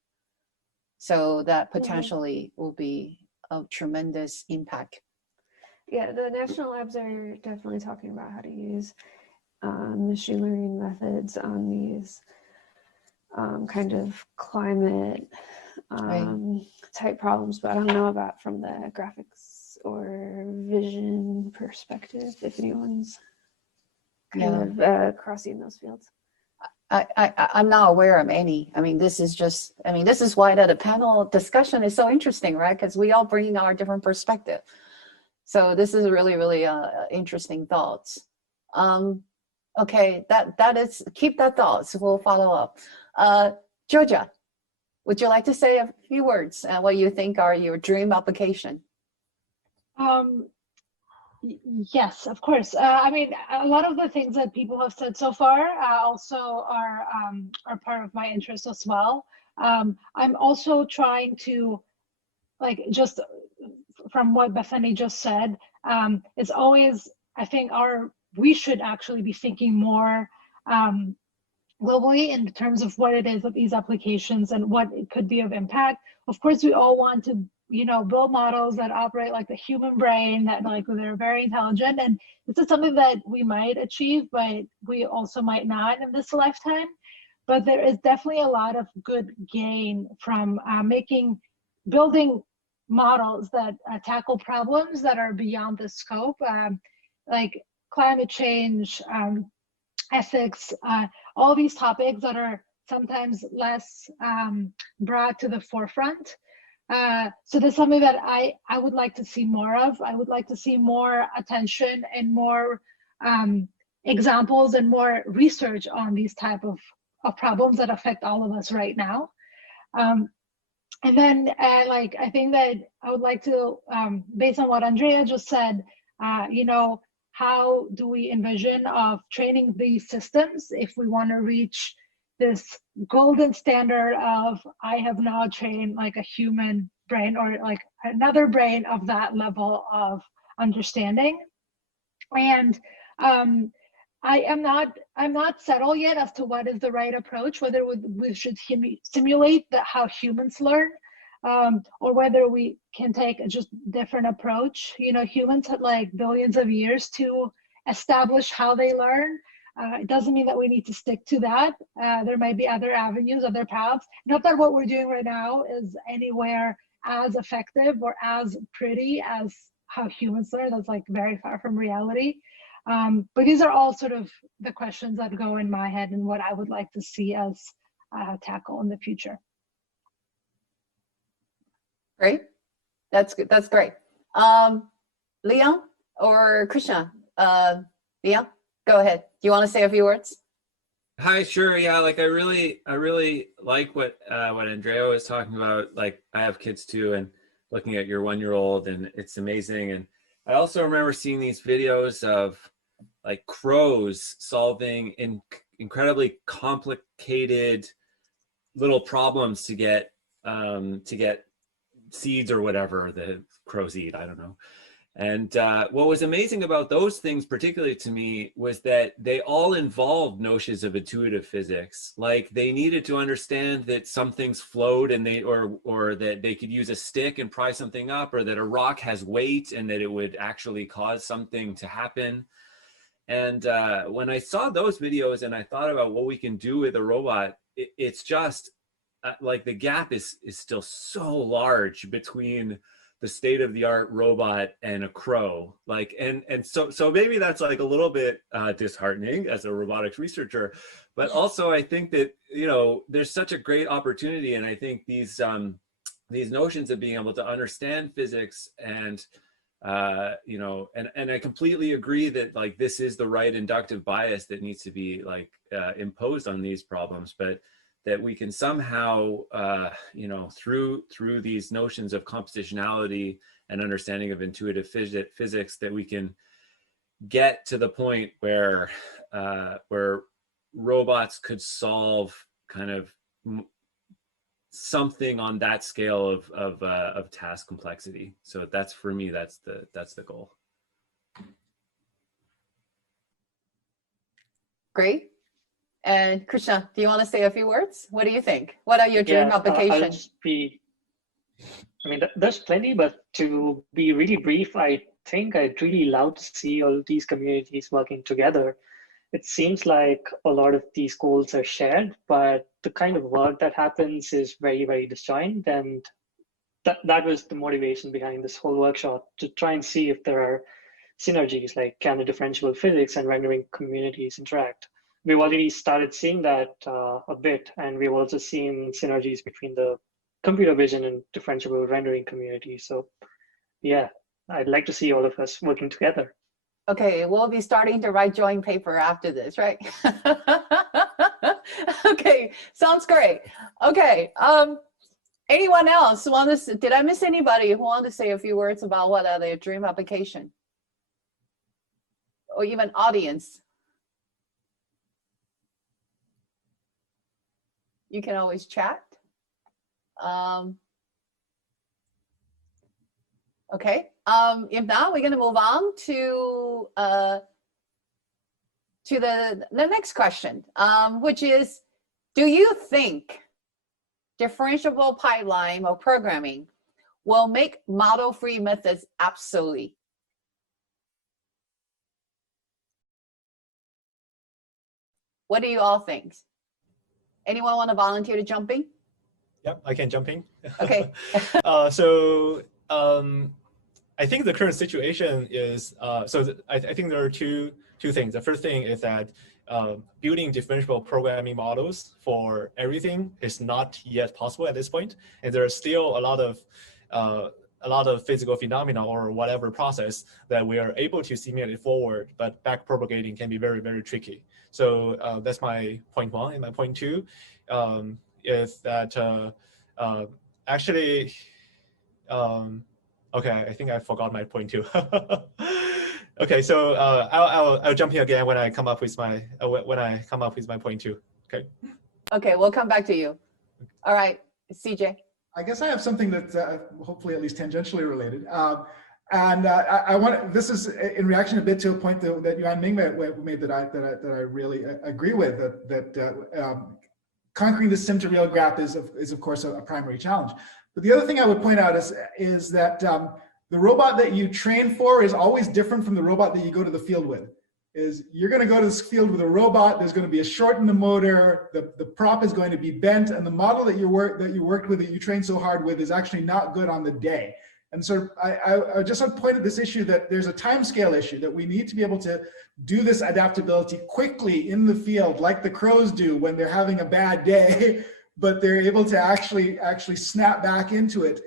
So that potentially will be of tremendous impact. Yeah, the national labs are definitely talking about how to use machine learning methods on these kind of climate type problems, but I don't know about from the graphics or vision perspective, if anyone's kind of crossing those fields. I'm not aware of any. I mean, this is just, I mean, this is why the panel discussion is so interesting, right? Because we all bring our different perspective. So this is really, really interesting thoughts. Okay, that is, keep that thoughts. We'll follow up. Georgia, would you like to say a few words what you think are your dream application? Yes, of course. I mean, a lot of the things that people have said so far also are part of my interest as well. I'm also trying to, like, just from what Bethany just said, it's always, I think we should actually be thinking more globally in terms of what it is of these applications and what it could be of impact. Of course, we all want to, you know, build models that operate like the human brain, that like they're very intelligent, and this is something that we might achieve, but we also might not in this lifetime. But there is definitely a lot of good gain from building models that tackle problems that are beyond the scope, like climate change, ethics, all these topics that are sometimes less brought to the forefront. So there's something that I would like to see more of. I would like to see more attention and more examples and more research on these type of problems that affect all of us right now. And then like, I think that I would like to, based on what Andrea just said, you know, how do we envision of training these systems if we want to reach this golden standard of I have now trained like a human brain or like another brain of that level of understanding. And I'm not settled yet as to what is the right approach, whether we should simulate how humans learn, or whether we can take a just different approach. You know, humans had like billions of years to establish how they learn. It doesn't mean that we need to stick to that. There might be other avenues, other paths. Not that what we're doing right now is anywhere as effective or as pretty as how humans learn. That's like very far from reality. But these are all sort of the questions that go in my head and what I would like to see us tackle in the future. Great, that's good. That's great. Leon or Krishna? Leon, go ahead. Do you want to say a few words? Hi, sure. Yeah, like I really like what Andrea was talking about. Like I have kids too, and looking at your 1-year-old, and it's amazing. And I also remember seeing these videos of like crows solving incredibly complicated little problems to get seeds or whatever the crows eat. I don't know. And what was amazing about those things, particularly to me, was that they all involved notions of intuitive physics. Like they needed to understand that some things flowed, and or that they could use a stick and pry something up, or that a rock has weight and that it would actually cause something to happen. And when I saw those videos and I thought about what we can do with a robot, it's just like the gap is still so large between the state-of-the-art robot and a crow. Like, and so maybe that's like a little bit disheartening as a robotics researcher, but also I think that, you know, there's such a great opportunity. And I think these notions of being able to understand physics and you know, and I completely agree that like this is the right inductive bias that needs to be like imposed on these problems, but that we can somehow, you know, through these notions of compositionality and understanding of intuitive physics, that we can get to the point where robots could solve kind of something on that scale of task complexity. So that's, for me, that's the goal. Great. And Krishna, do you want to say a few words? What do you think? What are your dream applications? I mean, there's plenty, but to be really brief, I think I'd really love to see all these communities working together. It seems like a lot of these goals are shared, but the kind of work that happens is very, very disjoint. And that was the motivation behind this whole workshop, to try and see if there are synergies, like can the differentiable physics and rendering communities interact. We've already started seeing that a bit, and we've also seen synergies between the computer vision and differentiable rendering community. So yeah, I'd like to see all of us working together. Okay, we'll be starting to write joint paper after this, right? Okay, sounds great. Okay, anyone else want to, did I miss anybody who want to say a few words about what are their dream application? Or even audience? You can always chat. Okay, if not, we're going to move on to the next question, which is, do you think differentiable pipeline or programming will make model-free methods obsolete? What do you all think? Anyone want to volunteer to jump in? Yep, I can jump in. Okay. I think the current situation is, I think there are two things. The first thing is that building differentiable programming models for everything is not yet possible at this point. And there are still a lot of physical phenomena or whatever process that we are able to simulate forward, but back propagating can be very, very tricky. So that's my point one. And my point two is that actually, okay, I think I forgot my point two. Okay, so I'll jump in again when I come up with my point two. Okay. Okay, we'll come back to you. All right, CJ. I guess I have something that's hopefully at least tangentially related. I want, this is in reaction a bit to a point that Yuan Ming made that I really agree with, that conquering the sim to real gap is of course a primary challenge. But the other thing I would point out is that the robot that you train for is always different from the robot that you go to the field with. You're going to go to this field with a robot, there's going to be a short in the motor, the prop is going to be bent, and the model that you worked with, that you trained so hard with, is actually not good on the day. And so I just want to point at this issue that there's a time scale issue, that we need to be able to do this adaptability quickly in the field, like the crows do when they're having a bad day, but they're able to actually snap back into it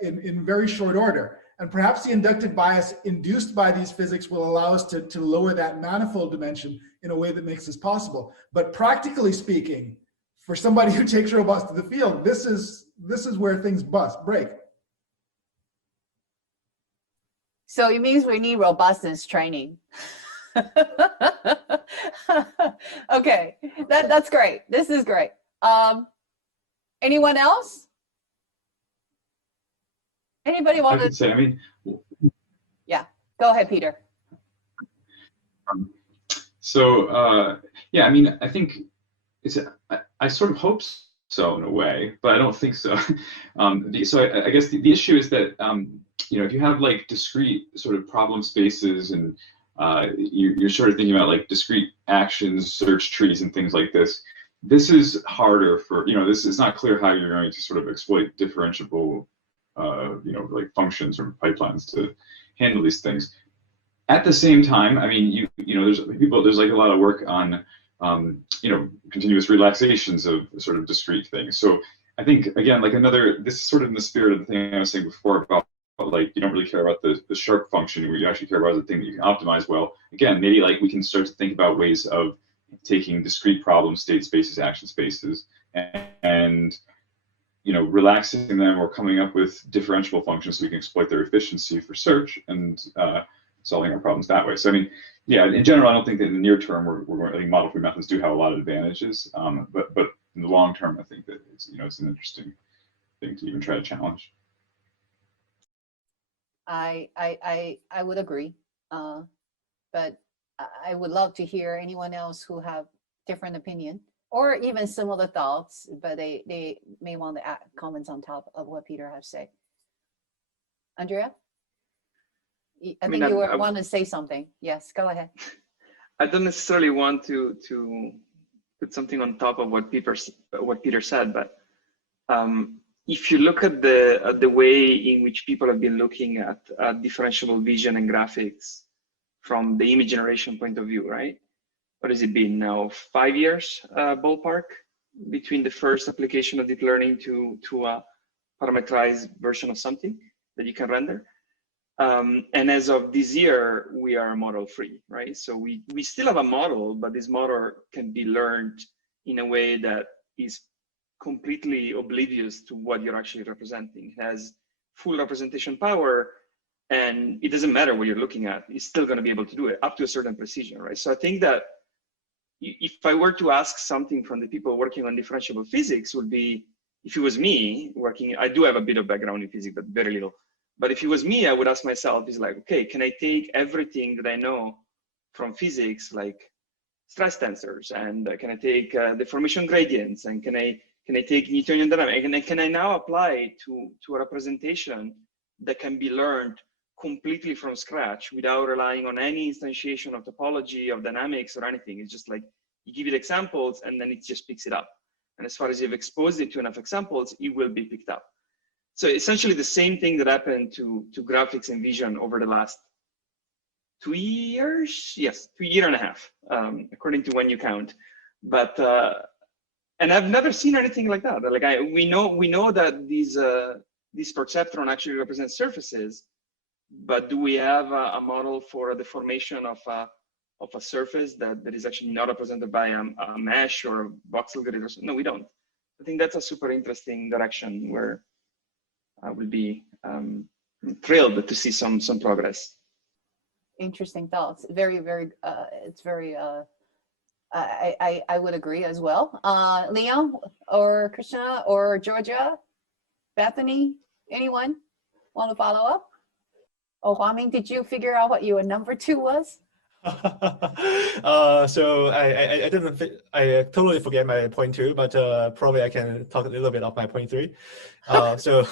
in very short order. And perhaps the inductive bias induced by these physics will allow us to lower that manifold dimension in a way that makes this possible. But practically speaking, for somebody who takes robots to the field, this is where things break. So it means we need robustness training. Okay, that's great. This is great. Anyone else? Anybody want to say? I mean, yeah, go ahead, Peter. Yeah, I mean, I think I sort of hope so in a way, but I don't think so. I guess the issue is that if you have like discrete sort of problem spaces, and you're sort of thinking about like discrete actions, search trees, and things like this. This is harder for this is not clear how you're going to sort of exploit differentiable like functions or pipelines to handle these things. At the same time, I mean, there's like a lot of work on, continuous relaxations of sort of discrete things. So I think, again, like this is sort of in the spirit of the thing I was saying before about like, you don't really care about the sharp function, where you actually care about the thing that you can optimize well. Again, maybe like we can start to think about ways of taking discrete problem state spaces, action spaces, and relaxing them or coming up with differentiable functions so we can exploit their efficiency for search and solving our problems that way. So I mean, yeah, in general, I don't think that in the near term I think model-free methods do have a lot of advantages, but in the long term, I think that it's it's an interesting thing to even try to challenge. I would agree, but I would love to hear anyone else who have different opinion. or even similar thoughts, but they may want to add comments on top of what Peter has said. Andrea? I think you want to say something. Yes, go ahead. I don't necessarily want to put something on top of what Peter said, but if you look at the way in which people have been looking at differentiable vision and graphics from the image generation point of view, right? What has it been now? 5 years, ballpark, between the first application of deep learning to a parameterized version of something that you can render. And as of this year, we are model free, right? So we still have a model, but this model can be learned in a way that is completely oblivious to what you're actually representing. It has full representation power, and it doesn't matter what you're looking at. It's still going to be able to do it up to a certain precision, right? So I think that if I were to ask something from the people working on differentiable physics, would be, if it was me working, I do have a bit of background in physics, but very little. But if it was me, I would ask myself, is like, okay, can I take everything that I know from physics, like stress tensors, and can I take deformation gradients, and can I take Newtonian dynamics, and can I now apply to a representation that can be learned completely from scratch without relying on any instantiation of topology, of dynamics, or anything? It's just like, you give it examples, and then it just picks it up. And as far as you've exposed it to enough examples, it will be picked up. So essentially the same thing that happened to graphics and vision over the last 2 years. Yes, 2.5 years, according to when you count. But and I've never seen anything like that. Like we know that these perceptron actually represent surfaces, but do we have a model for the formation of a surface that is actually not represented by a mesh or a voxel grid? No, we don't. I think that's a super interesting direction where I will be thrilled to see some progress. Interesting thoughts. Very, very. It's very. I would agree as well. Leon or Krishna or Georgia, Bethany, anyone want to follow up? Oh, Huaming, did you figure out what your number 2 was? So I totally forget my point 2, but probably I can talk a little bit of my point 3. So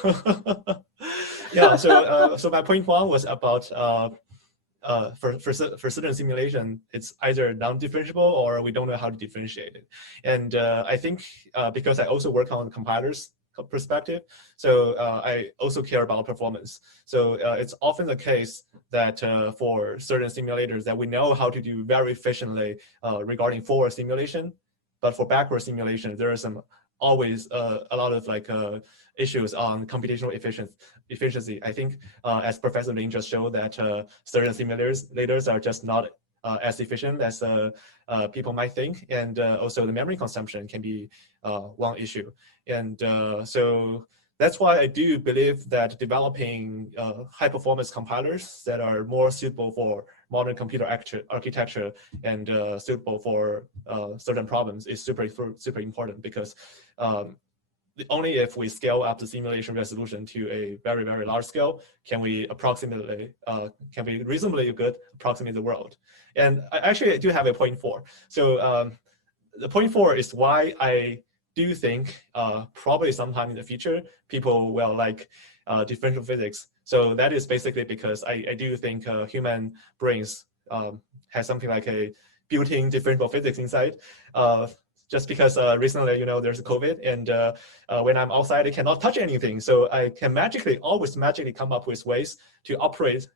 yeah, so my point 1 was about for certain simulation, it's either non-differentiable or we don't know how to differentiate it. And I think because I also work on compilers perspective, so I also care about performance. So it's often the case that for certain simulators that we know how to do very efficiently regarding forward simulation, but for backward simulation, there are always a lot of issues on computational efficiency. I think as Professor Lin just showed that certain simulators are just not as efficient as people might think, and also the memory consumption can be one issue. And so that's why I do believe that developing high-performance compilers that are more suitable for modern computer architecture and suitable for certain problems is super important, because only if we scale up the simulation resolution to a very, very large scale can we reasonably good approximate the world. And I do have a point 4. So the point 4 is why I do think probably sometime in the future people will like differential physics. So that is basically because I do think human brains has something like a built-in differentiable physics inside. Just because recently, there's COVID, and when I'm outside, I cannot touch anything. So I can always magically come up with ways to operate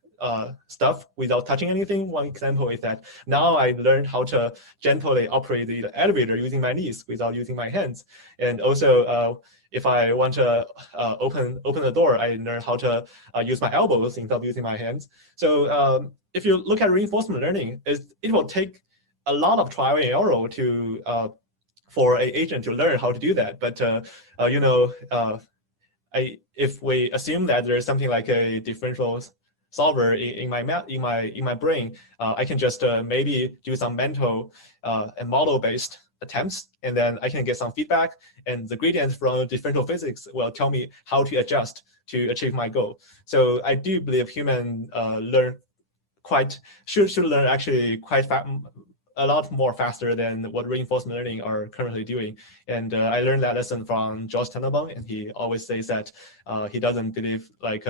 stuff without touching anything. One example is that now I learned how to gently operate the elevator using my knees without using my hands. And also, if I want to open the door, I learn how to use my elbows instead of using my hands. So if you look at reinforcement learning, it will take a lot of trial and error to for an agent to learn how to do that. But if we assume that there's something like a differential solver in my brain, I can just maybe do some mental and model-based attempts, and then I can get some feedback, and the gradients from differential physics will tell me how to adjust to achieve my goal. So I do believe human should learn actually quite a lot more faster than what reinforcement learning are currently doing. And I learned that lesson from George Tenenbaum, and he always says that he doesn't believe like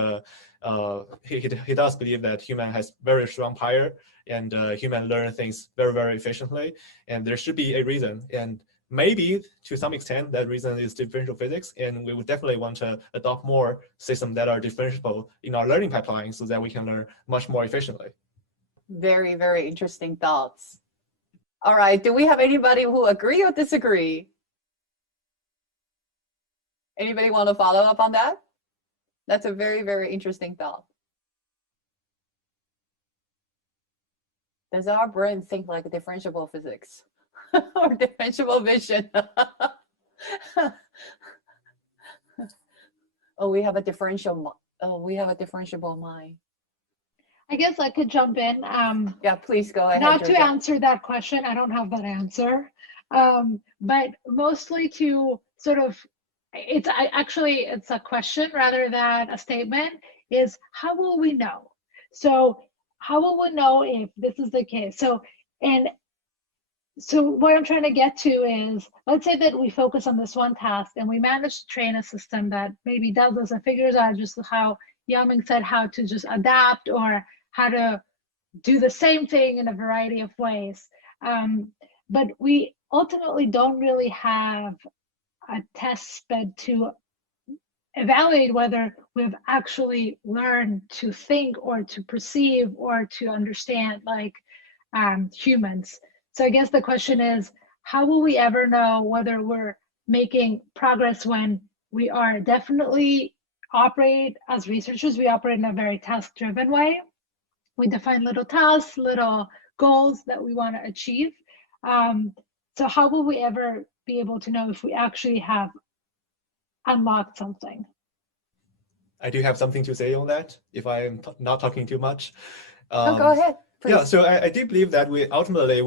he does believe that human has very strong power, and human learn things very, very efficiently, and there should be a reason. And maybe to some extent that reason is differential physics, and we would definitely want to adopt more systems that are differentiable in our learning pipeline so that we can learn much more efficiently. Very, very interesting thoughts. All right, do we have anybody who agree or disagree? Anybody want to follow up on that? That's a very, very interesting thought. Does our brain think like a differentiable physics or differentiable vision? Oh, we have a differentiable mind. I guess I could jump in. Yeah, please go ahead. Not to Georgia. answer that question, I don't have that answer, but mostly to sort of, it's a question rather than a statement, is how will we know? So how will we know if this is the case? So what I'm trying to get to is, let's say that we focus on this one task and we manage to train a system that maybe does this and figures out just how Yaming said, how to just adapt or how to do the same thing in a variety of ways. But we ultimately don't really have a test bed to evaluate whether we've actually learned to think or to perceive or to understand like humans. So I guess the question is, how will we ever know whether we're making progress when we are definitely operate as researchers, we operate in a very task-driven way. We define little tasks, little goals that we want to achieve. So how will we ever be able to know if we actually have unlocked something? I do have something to say on that, if I am not talking too much. Go ahead, please. Yeah, so I do believe that we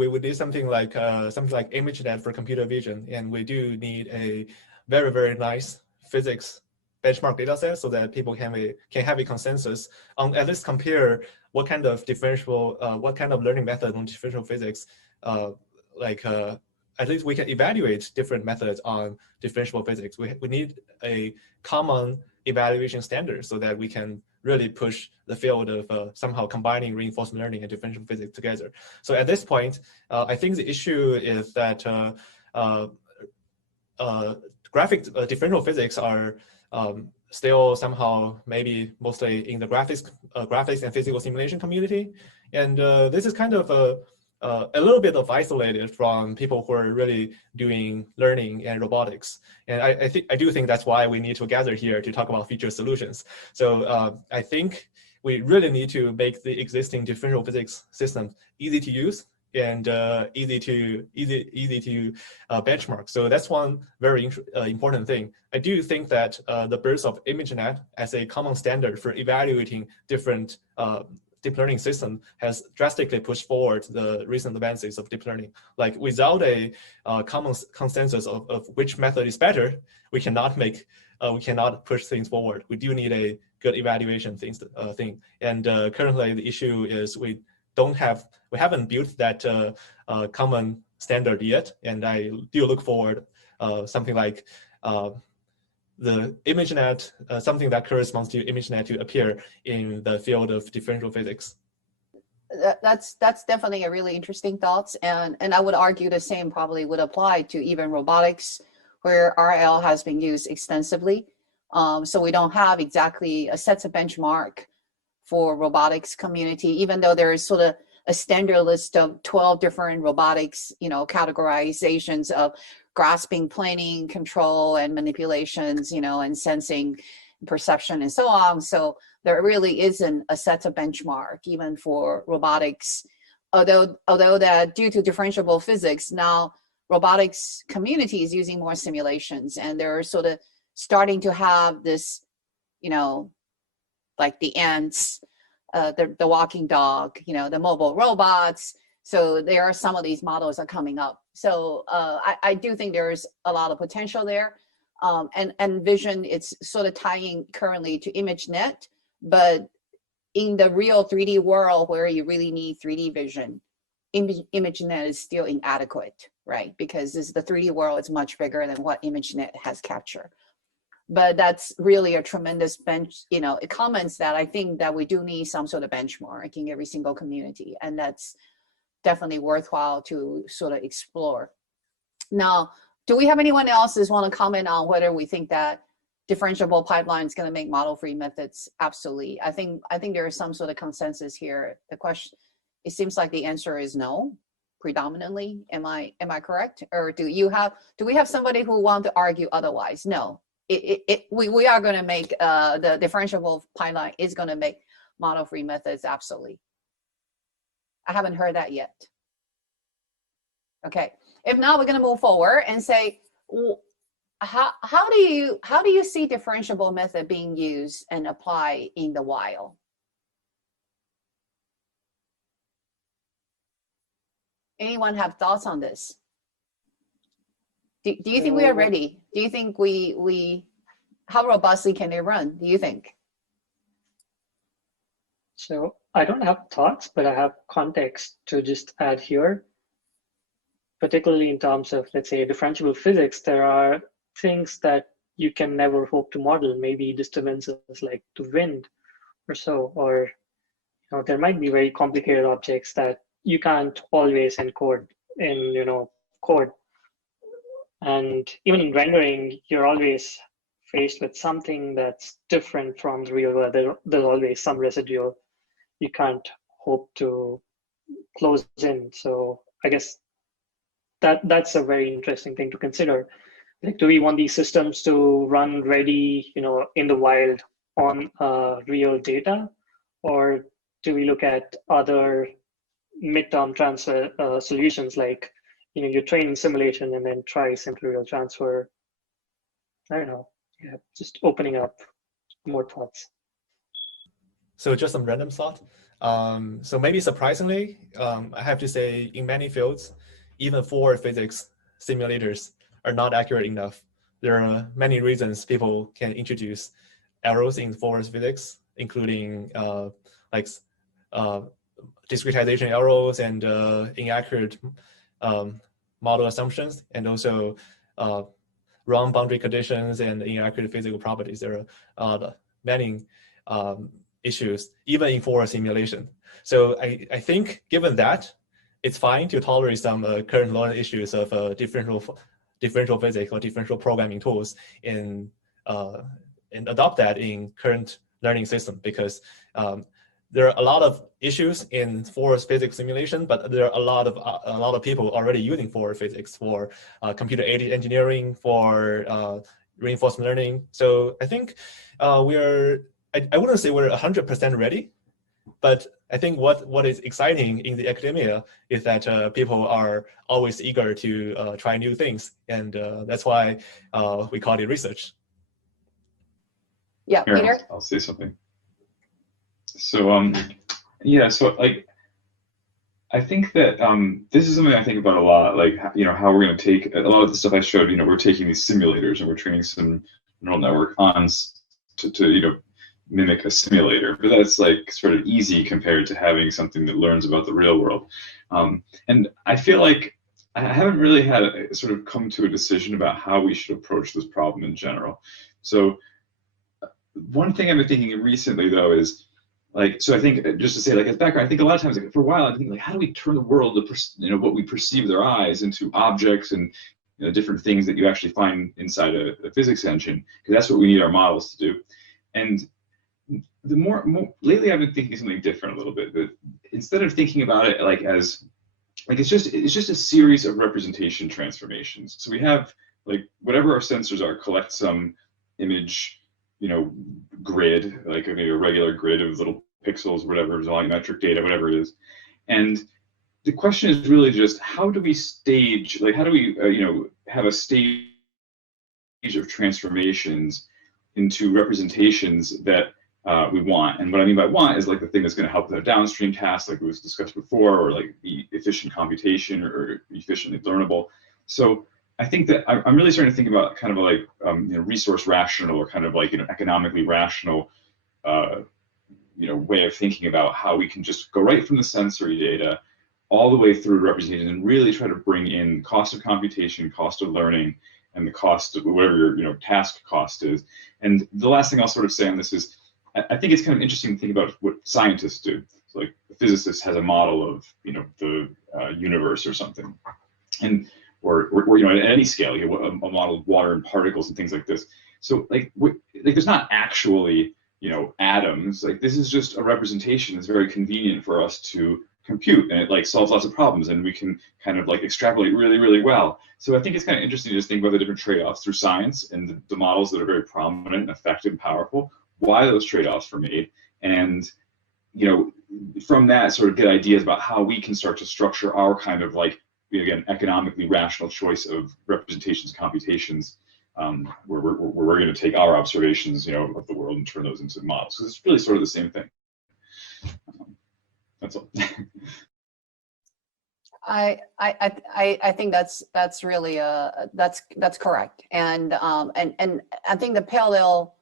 would do something like ImageNet for computer vision, and we do need a very, very nice physics benchmark data set so that people can have a consensus on at least compare what kind of what kind of learning method on differential physics, at least we can evaluate different methods on differential physics. We need a common evaluation standard so that we can really push the field of somehow combining reinforcement learning and differential physics together. So at this point, I think the issue is that differential physics are still somehow maybe mostly in the graphics and physical simulation community, and this is kind of a little bit of isolated from people who are really doing learning and robotics. And I do think that's why we need to gather here to talk about future solutions. So I think we really need to make the existing differential physics systems easy to use and easy to benchmark. So that's one very important thing. I do think that the birth of ImageNet as a common standard for evaluating different deep learning system has drastically pushed forward the recent advances of deep learning. Like without a common consensus of which method is better, we cannot push things forward. We do need a good evaluation thing. And currently the issue is we haven't built that common standard yet. And I do look forward something like the ImageNet, something that corresponds to ImageNet to appear in the field of differential physics. That's definitely a really interesting thought, and I would argue the same probably would apply to even robotics, where RL has been used extensively. So we don't have exactly a set of benchmark for robotics community, even though there is sort of a standard list of 12 different robotics, categorizations of grasping, planning, control, and manipulations, and sensing, perception, and so on. So there really isn't a set of benchmark even for robotics, although that due to differentiable physics, now robotics community is using more simulations, and they're sort of starting to have this, like the ants, the walking dog, the mobile robots. So there are some of these models are coming up. So I do think there's a lot of potential there. And vision, it's sort of tying currently to ImageNet, but in the real 3D world where you really need 3D vision, ImageNet is still inadequate, right? Because the 3D world is much bigger than what ImageNet has captured. But that's really a tremendous it comments that I think that we do need some sort of benchmark in every single community, and that's definitely worthwhile to sort of explore. Now, do we have anyone else that want to comment on whether we think that differentiable pipeline is going to make model-free methods obsolete? I think there is some sort of consensus here. The question, it seems like the answer is no, predominantly. Am I correct? Or do we have somebody who want to argue otherwise? No, we are going to make the differentiable pipeline is going to make model-free methods obsolete. I haven't heard that yet. Okay, if not, we're going to move forward and say, how do you see differentiable method being used and applied in the wild? Anyone have thoughts on this? Do you think we are ready? Do you think how robustly can they run, do you think? So I don't have thoughts, but I have context to just add here. Particularly in terms of, let's say, differentiable physics, there are things that you can never hope to model, maybe disturbances like the wind or so, or there might be very complicated objects that you can't always encode in code. And even in rendering, you're always faced with something that's different from the real world. There's always some residual you can't hope to close in. So I guess that's a very interesting thing to consider. Like, do we want these systems to run ready, in the wild on real data, or do we look at other midterm transfer solutions, like you train in simulation and then try simple real transfer? I don't know. Yeah, just opening up more thoughts. So just some random thought. So maybe surprisingly, I have to say, in many fields, even for physics, simulators are not accurate enough. There are many reasons people can introduce errors in forest physics, including discretization errors and inaccurate model assumptions, and also wrong boundary conditions and inaccurate physical properties. There are many issues, even in forest simulation. So I think, given that, it's fine to tolerate some current learning issues of differential physics or differential programming tools and adopt that in current learning system, because there are a lot of issues in forest physics simulation, but there are a lot of people already using forest physics for computer-aided engineering, for reinforcement learning. So I think I wouldn't say we're 100% ready, but I think what is exciting in the academia is that people are always eager to try new things, and that's why we call it research. Yeah, Here, Peter? I'll say something. So yeah, so I think that this is something I think about a lot, like how we're going to take a lot of the stuff I showed. We're taking these simulators and we're training some neural network on to mimic a simulator, but that's like sort of easy compared to having something that learns about the real world. And I feel like I haven't really had sort of come to a decision about how we should approach this problem in general. So one thing I've been thinking recently, though, is so I think, just to say, as background, I think a lot of times, for a while, I've been thinking, how do we turn the world, what we perceive with our eyes, into objects and different things that you actually find inside a physics engine? Because that's what we need our models to do. And the more lately, I've been thinking something different a little bit. That instead of thinking about it as it's just a series of representation transformations. So we have whatever our sensors are, collect some image, grid, like a regular grid of little pixels, whatever, volumetric data, whatever it is. And the question is really just, how do we stage, how do we have a stage of transformations into representations that we want? And what I mean by want is the thing that's going to help with our downstream tasks, like was discussed before, or be efficient computation or efficiently learnable. So I think that I'm really starting to think about kind of resource rational, or kind of economically rational way of thinking about how we can just go right from the sensory data all the way through representation and really try to bring in cost of computation, cost of learning, and the cost of whatever your task cost is. And the last thing I'll sort of say on this is, I think it's kind of interesting to think about what scientists do. So like a physicist has a model of the universe or something, and or at any scale, a model of water and particles and things like this. So like there's not actually atoms. Like this is just a representation that's very convenient for us to compute, and it like solves lots of problems, and we can kind of like extrapolate really, really well. So I think it's kind of interesting to just think about the different trade-offs through science and the models that are very prominent and effective and powerful, why those trade-offs were made, and from that sort of get ideas about how we can start to structure our kind of like, again, economically rational choice of representations, computations, where we're going to take our observations, of the world and turn those into models. So it's really sort of the same thing. That's all. I think that's really that's correct, and I think a parallel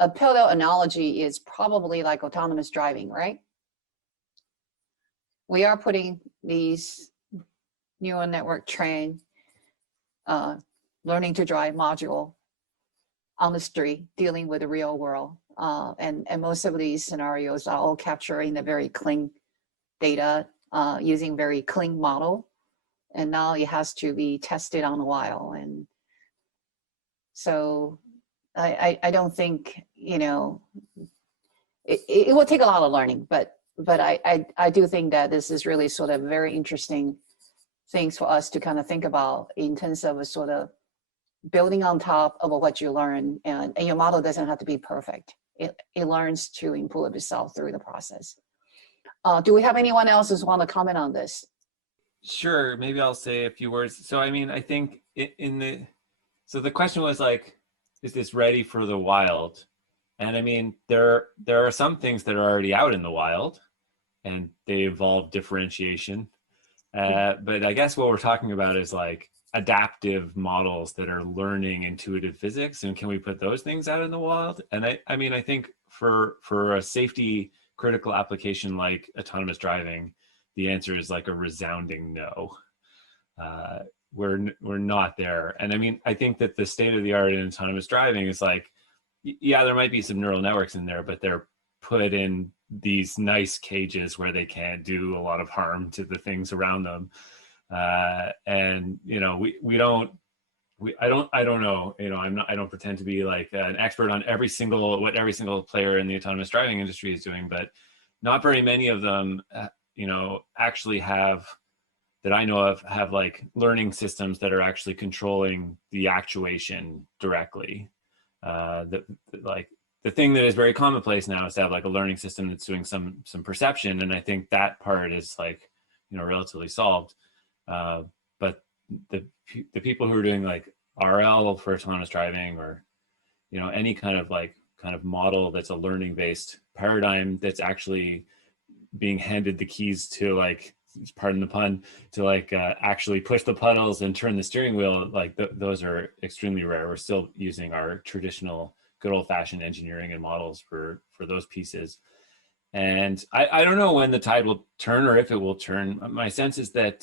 analogy is probably like autonomous driving, right? We are putting these neural network trained learning to drive module on the street, dealing with the real world. And most of these scenarios are all capturing the very clean data using very clean model. And now it has to be tested on the wild. And so I don't think, it will take a lot of learning, but I do think that this is really sort of very interesting things for us to kind of think about in terms of a sort of building on top of what you learn, and your model doesn't have to be perfect. It learns to improve itself through the process. Do we have anyone else who want to comment on this? Sure, maybe I'll say a few words. So I mean, I think so the question was like, is this ready for the wild? And I mean, there are some things that are already out in the wild, and they involve differentiation. But I guess what we're talking about is like adaptive models that are learning intuitive physics, and can we put those things out in the wild? And I mean, I think for a safety critical application like autonomous driving, the answer is like a resounding no. We're not there. And I mean, I think that the state of the art in autonomous driving is like, yeah, there might be some neural networks in there, but they're put in these nice cages where they can't do a lot of harm to the things around them. And I don't know, I don't pretend to be like an expert on what every single player in the autonomous driving industry is doing, but not very many of them, actually that I know of have like learning systems that are actually controlling the actuation directly. The thing that is very commonplace now is to have like a learning system that's doing some perception, and I think that part is like relatively solved. But the people who are doing like RL for autonomous driving, or any kind of model that's a learning based paradigm that's actually being handed the keys to, like, pardon the pun, to like actually push the pedals and turn the steering wheel, like those are extremely rare. We're still using our traditional good old-fashioned engineering and models for those pieces. And I don't know when the tide will turn, or if it will turn. My sense is that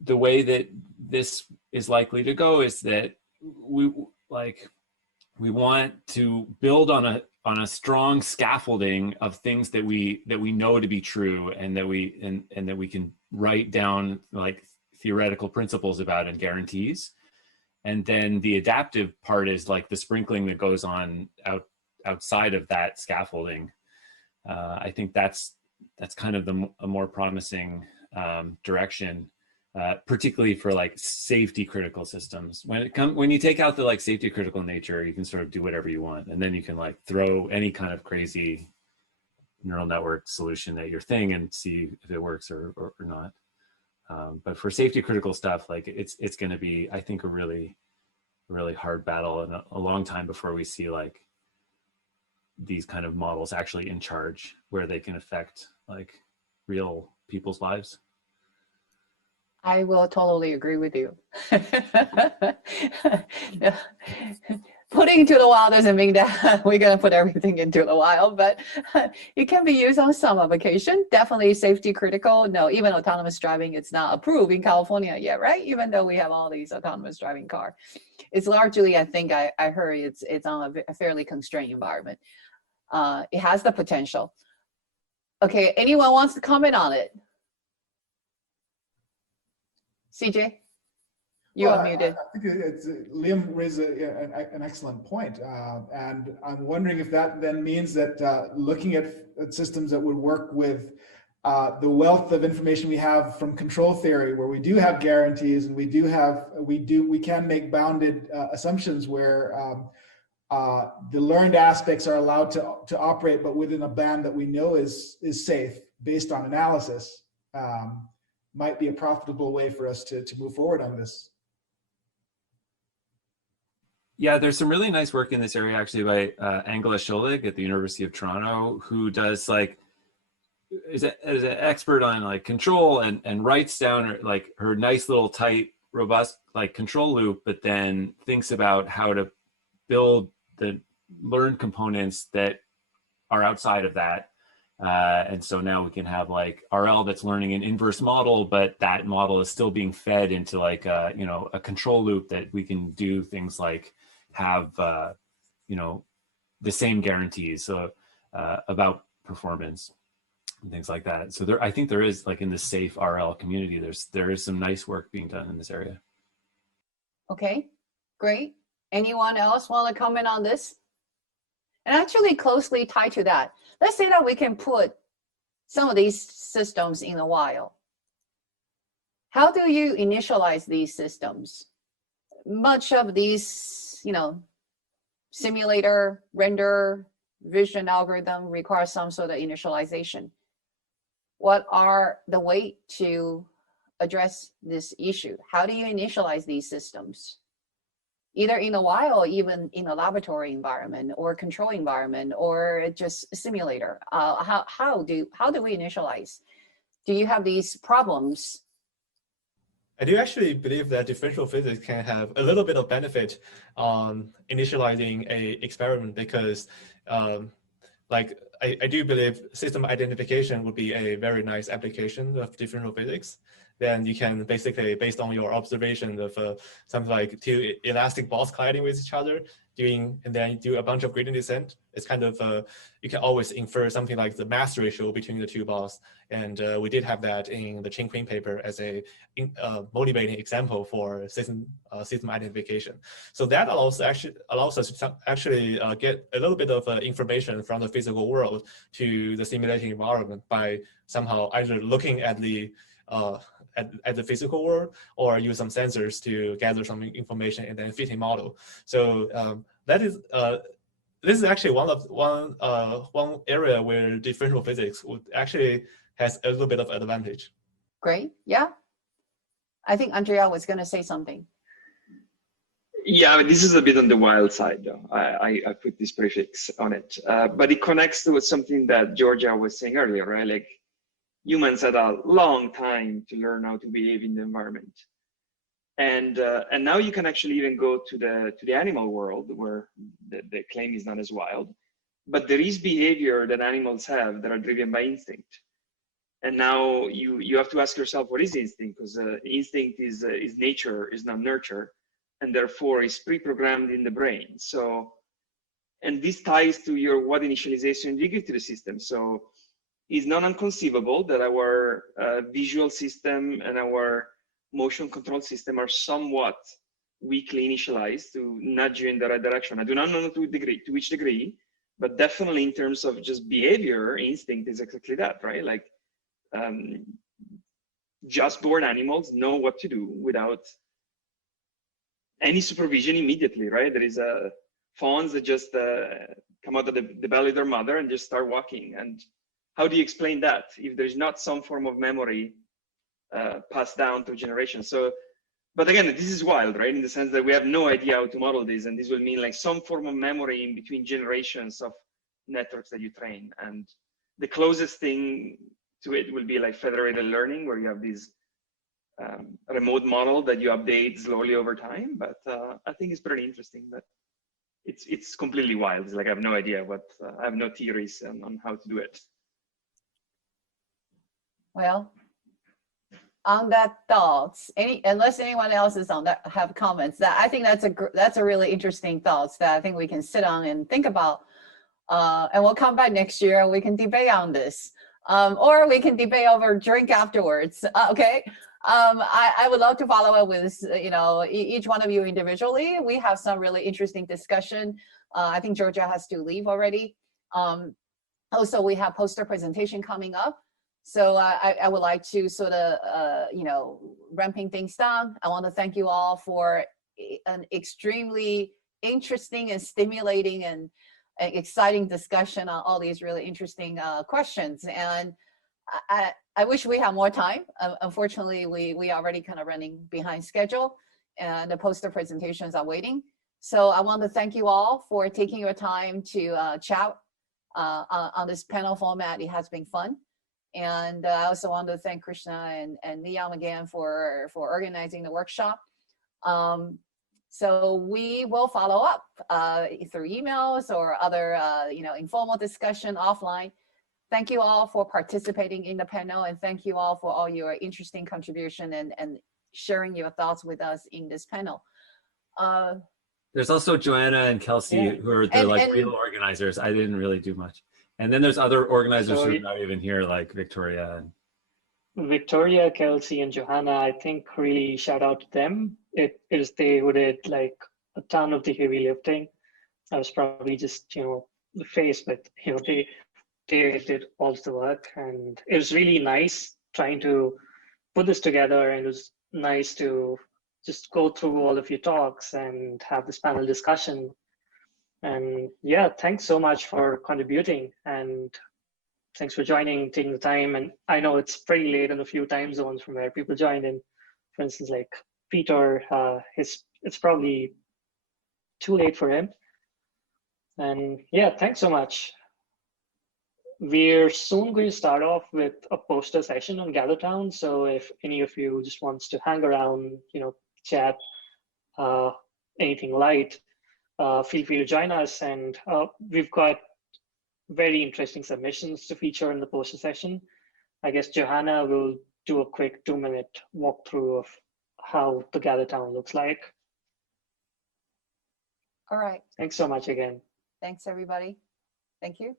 the way that this is likely to go is that we want to build on a strong scaffolding of things that we know to be true, and that we can write down like theoretical principles about and guarantees. And then the adaptive part is like the sprinkling that goes on outside of that scaffolding. I think that's kind of a more promising direction, particularly for like safety critical systems. When you take out the like safety critical nature, you can sort of do whatever you want, and then you can like throw any kind of crazy neural network solution at your thing and see if it works or not. But for safety critical stuff, like it's going to be, I think, a really hard battle, and a long time before we see like these kind of models actually in charge, where they can affect like real people's lives. I will totally agree with you. putting into the wild doesn't mean that we're going to put everything into the wild, but it can be used on some application. Definitely safety critical. No, even autonomous driving, it's not approved in California yet, right? Even though we have all these autonomous driving cars. It's largely, I think I heard it's on a fairly constrained environment. It has the potential. Okay, anyone wants to comment on it? CJ? You are muted. I think Liam raised an excellent point. And I'm wondering if that then means that looking at systems that would work with the wealth of information we have from control theory, where we do have guarantees and we can make bounded assumptions where the learned aspects are allowed to operate, but within a band that we know is safe based on analysis, might be a profitable way for us to move forward on this. Yeah, there's some really nice work in this area actually by Angela Scholig at the University of Toronto, who does is an expert on control and writes down her nice little tight, robust control loop, but then thinks about how to build the learned components that are outside of that. And so now we can have RL that's learning an inverse model, but that model is still being fed into a control loop that we can do things like have the same guarantees about performance and things like that. So I think there is in the safe RL community, there is some nice work being done in this area. Okay, great. Anyone else want to comment on this? And actually closely tied to that, let's say that we can put some of these systems in the wild. How do you initialize these systems? Much of these, simulator, render, vision algorithm requires some sort of initialization. What are the way to address this issue? How do you initialize these systems? Either in the wild or even in a laboratory environment or control environment or just a simulator. How do we initialize? Do you have these problems? I do actually believe that differential physics can have a little bit of benefit on initializing a experiment because I do believe system identification would be a very nice application of differential physics. Then you can basically, based on your observation of something like two elastic balls colliding with each other, and then you do a bunch of gradient descent. It's kind of, you can always infer something like the mass ratio between the two balls. And we did have that in the Chen Quinn paper as a motivating example for system identification. So that allows us to actually get a little bit of information from the physical world to the simulating environment by somehow either looking at the physical world or use some sensors to gather some information and then fit a model. So this is actually one area where differential physics would actually has a little bit of advantage. Great, yeah. I think Andrea was going to say something. Yeah, this is a bit on the wild side, though. I put this prefix on it, but it connects to something that Georgia was saying earlier, right? Humans had a long time to learn how to behave in the environment, and now you can actually even go to the animal world where the claim is not as wild, but there is behavior that animals have that are driven by instinct. And now you have to ask yourself, what is instinct? Because instinct is nature, is not nurture, and therefore is pre-programmed in the brain. So, and this ties to your what initialization you give to the system. So it's not inconceivable that our visual system and our motion control system are somewhat weakly initialized to nudge you in the right direction. I do not know to which degree, but definitely in terms of just behavior, instinct is exactly that, right? Just born animals know what to do without any supervision immediately, right? There is fawns that just come out of the belly of their mother and just start walking. And how do you explain that if there's not some form of memory passed down through generations? So, but again, this is wild, right? In the sense that we have no idea how to model this, and this will mean some form of memory in between generations of networks that you train. And the closest thing to it will be federated learning, where you have these remote model that you update slowly over time. But I think it's pretty interesting. But it's completely wild. It's like I have no idea what I have no theories on how to do it. Well, on that thoughts, unless anyone else is on that have comments, that I think that's a really interesting thoughts that I think we can sit on and think about, and we'll come back next year and we can debate on this, or we can debate over drink afterwards. Okay. I would love to follow up with each one of you individually. We have some really interesting discussion. I think Georgia has to leave already. Also, we have poster presentation coming up. So I would like to sort of, ramping things down. I want to thank you all for an extremely interesting and stimulating and exciting discussion on all these really interesting questions. And I wish we had more time. Unfortunately, we already kind of running behind schedule and the poster presentations are waiting. So I want to thank you all for taking your time to chat on this panel format. It has been fun. And I also want to thank Krishna and Liam again for organizing the workshop. So we will follow up through emails or other informal discussion offline. Thank you all for participating in the panel, and thank you all for all your interesting contribution and sharing your thoughts with us in this panel. There's also Joanna and Kelsey who are the real organizers. I didn't really do much. And then there's other organizers who are not even here, like Victoria. Victoria, Kelsey, and Johanna, I think really shout out to them. It is they who did like a ton of the heavy lifting. I was probably just, the face, but they did all the work, and it was really nice trying to put this together, and it was nice to just go through all of your talks and have this panel discussion. And yeah, thanks so much for contributing, and thanks for joining, taking the time. And I know it's pretty late in a few time zones from where people joined in. For instance, like Peter, it's probably too late for him. And yeah, thanks so much. We're soon going to start off with a poster session on GatherTown. So if any of you just wants to hang around, chat, anything light, feel free to join us. And we've got very interesting submissions to feature in the poster session. I guess Johanna will do a quick 2-minute walkthrough of how the GatherTown looks like. All right. Thanks so much again. Thanks, everybody. Thank you.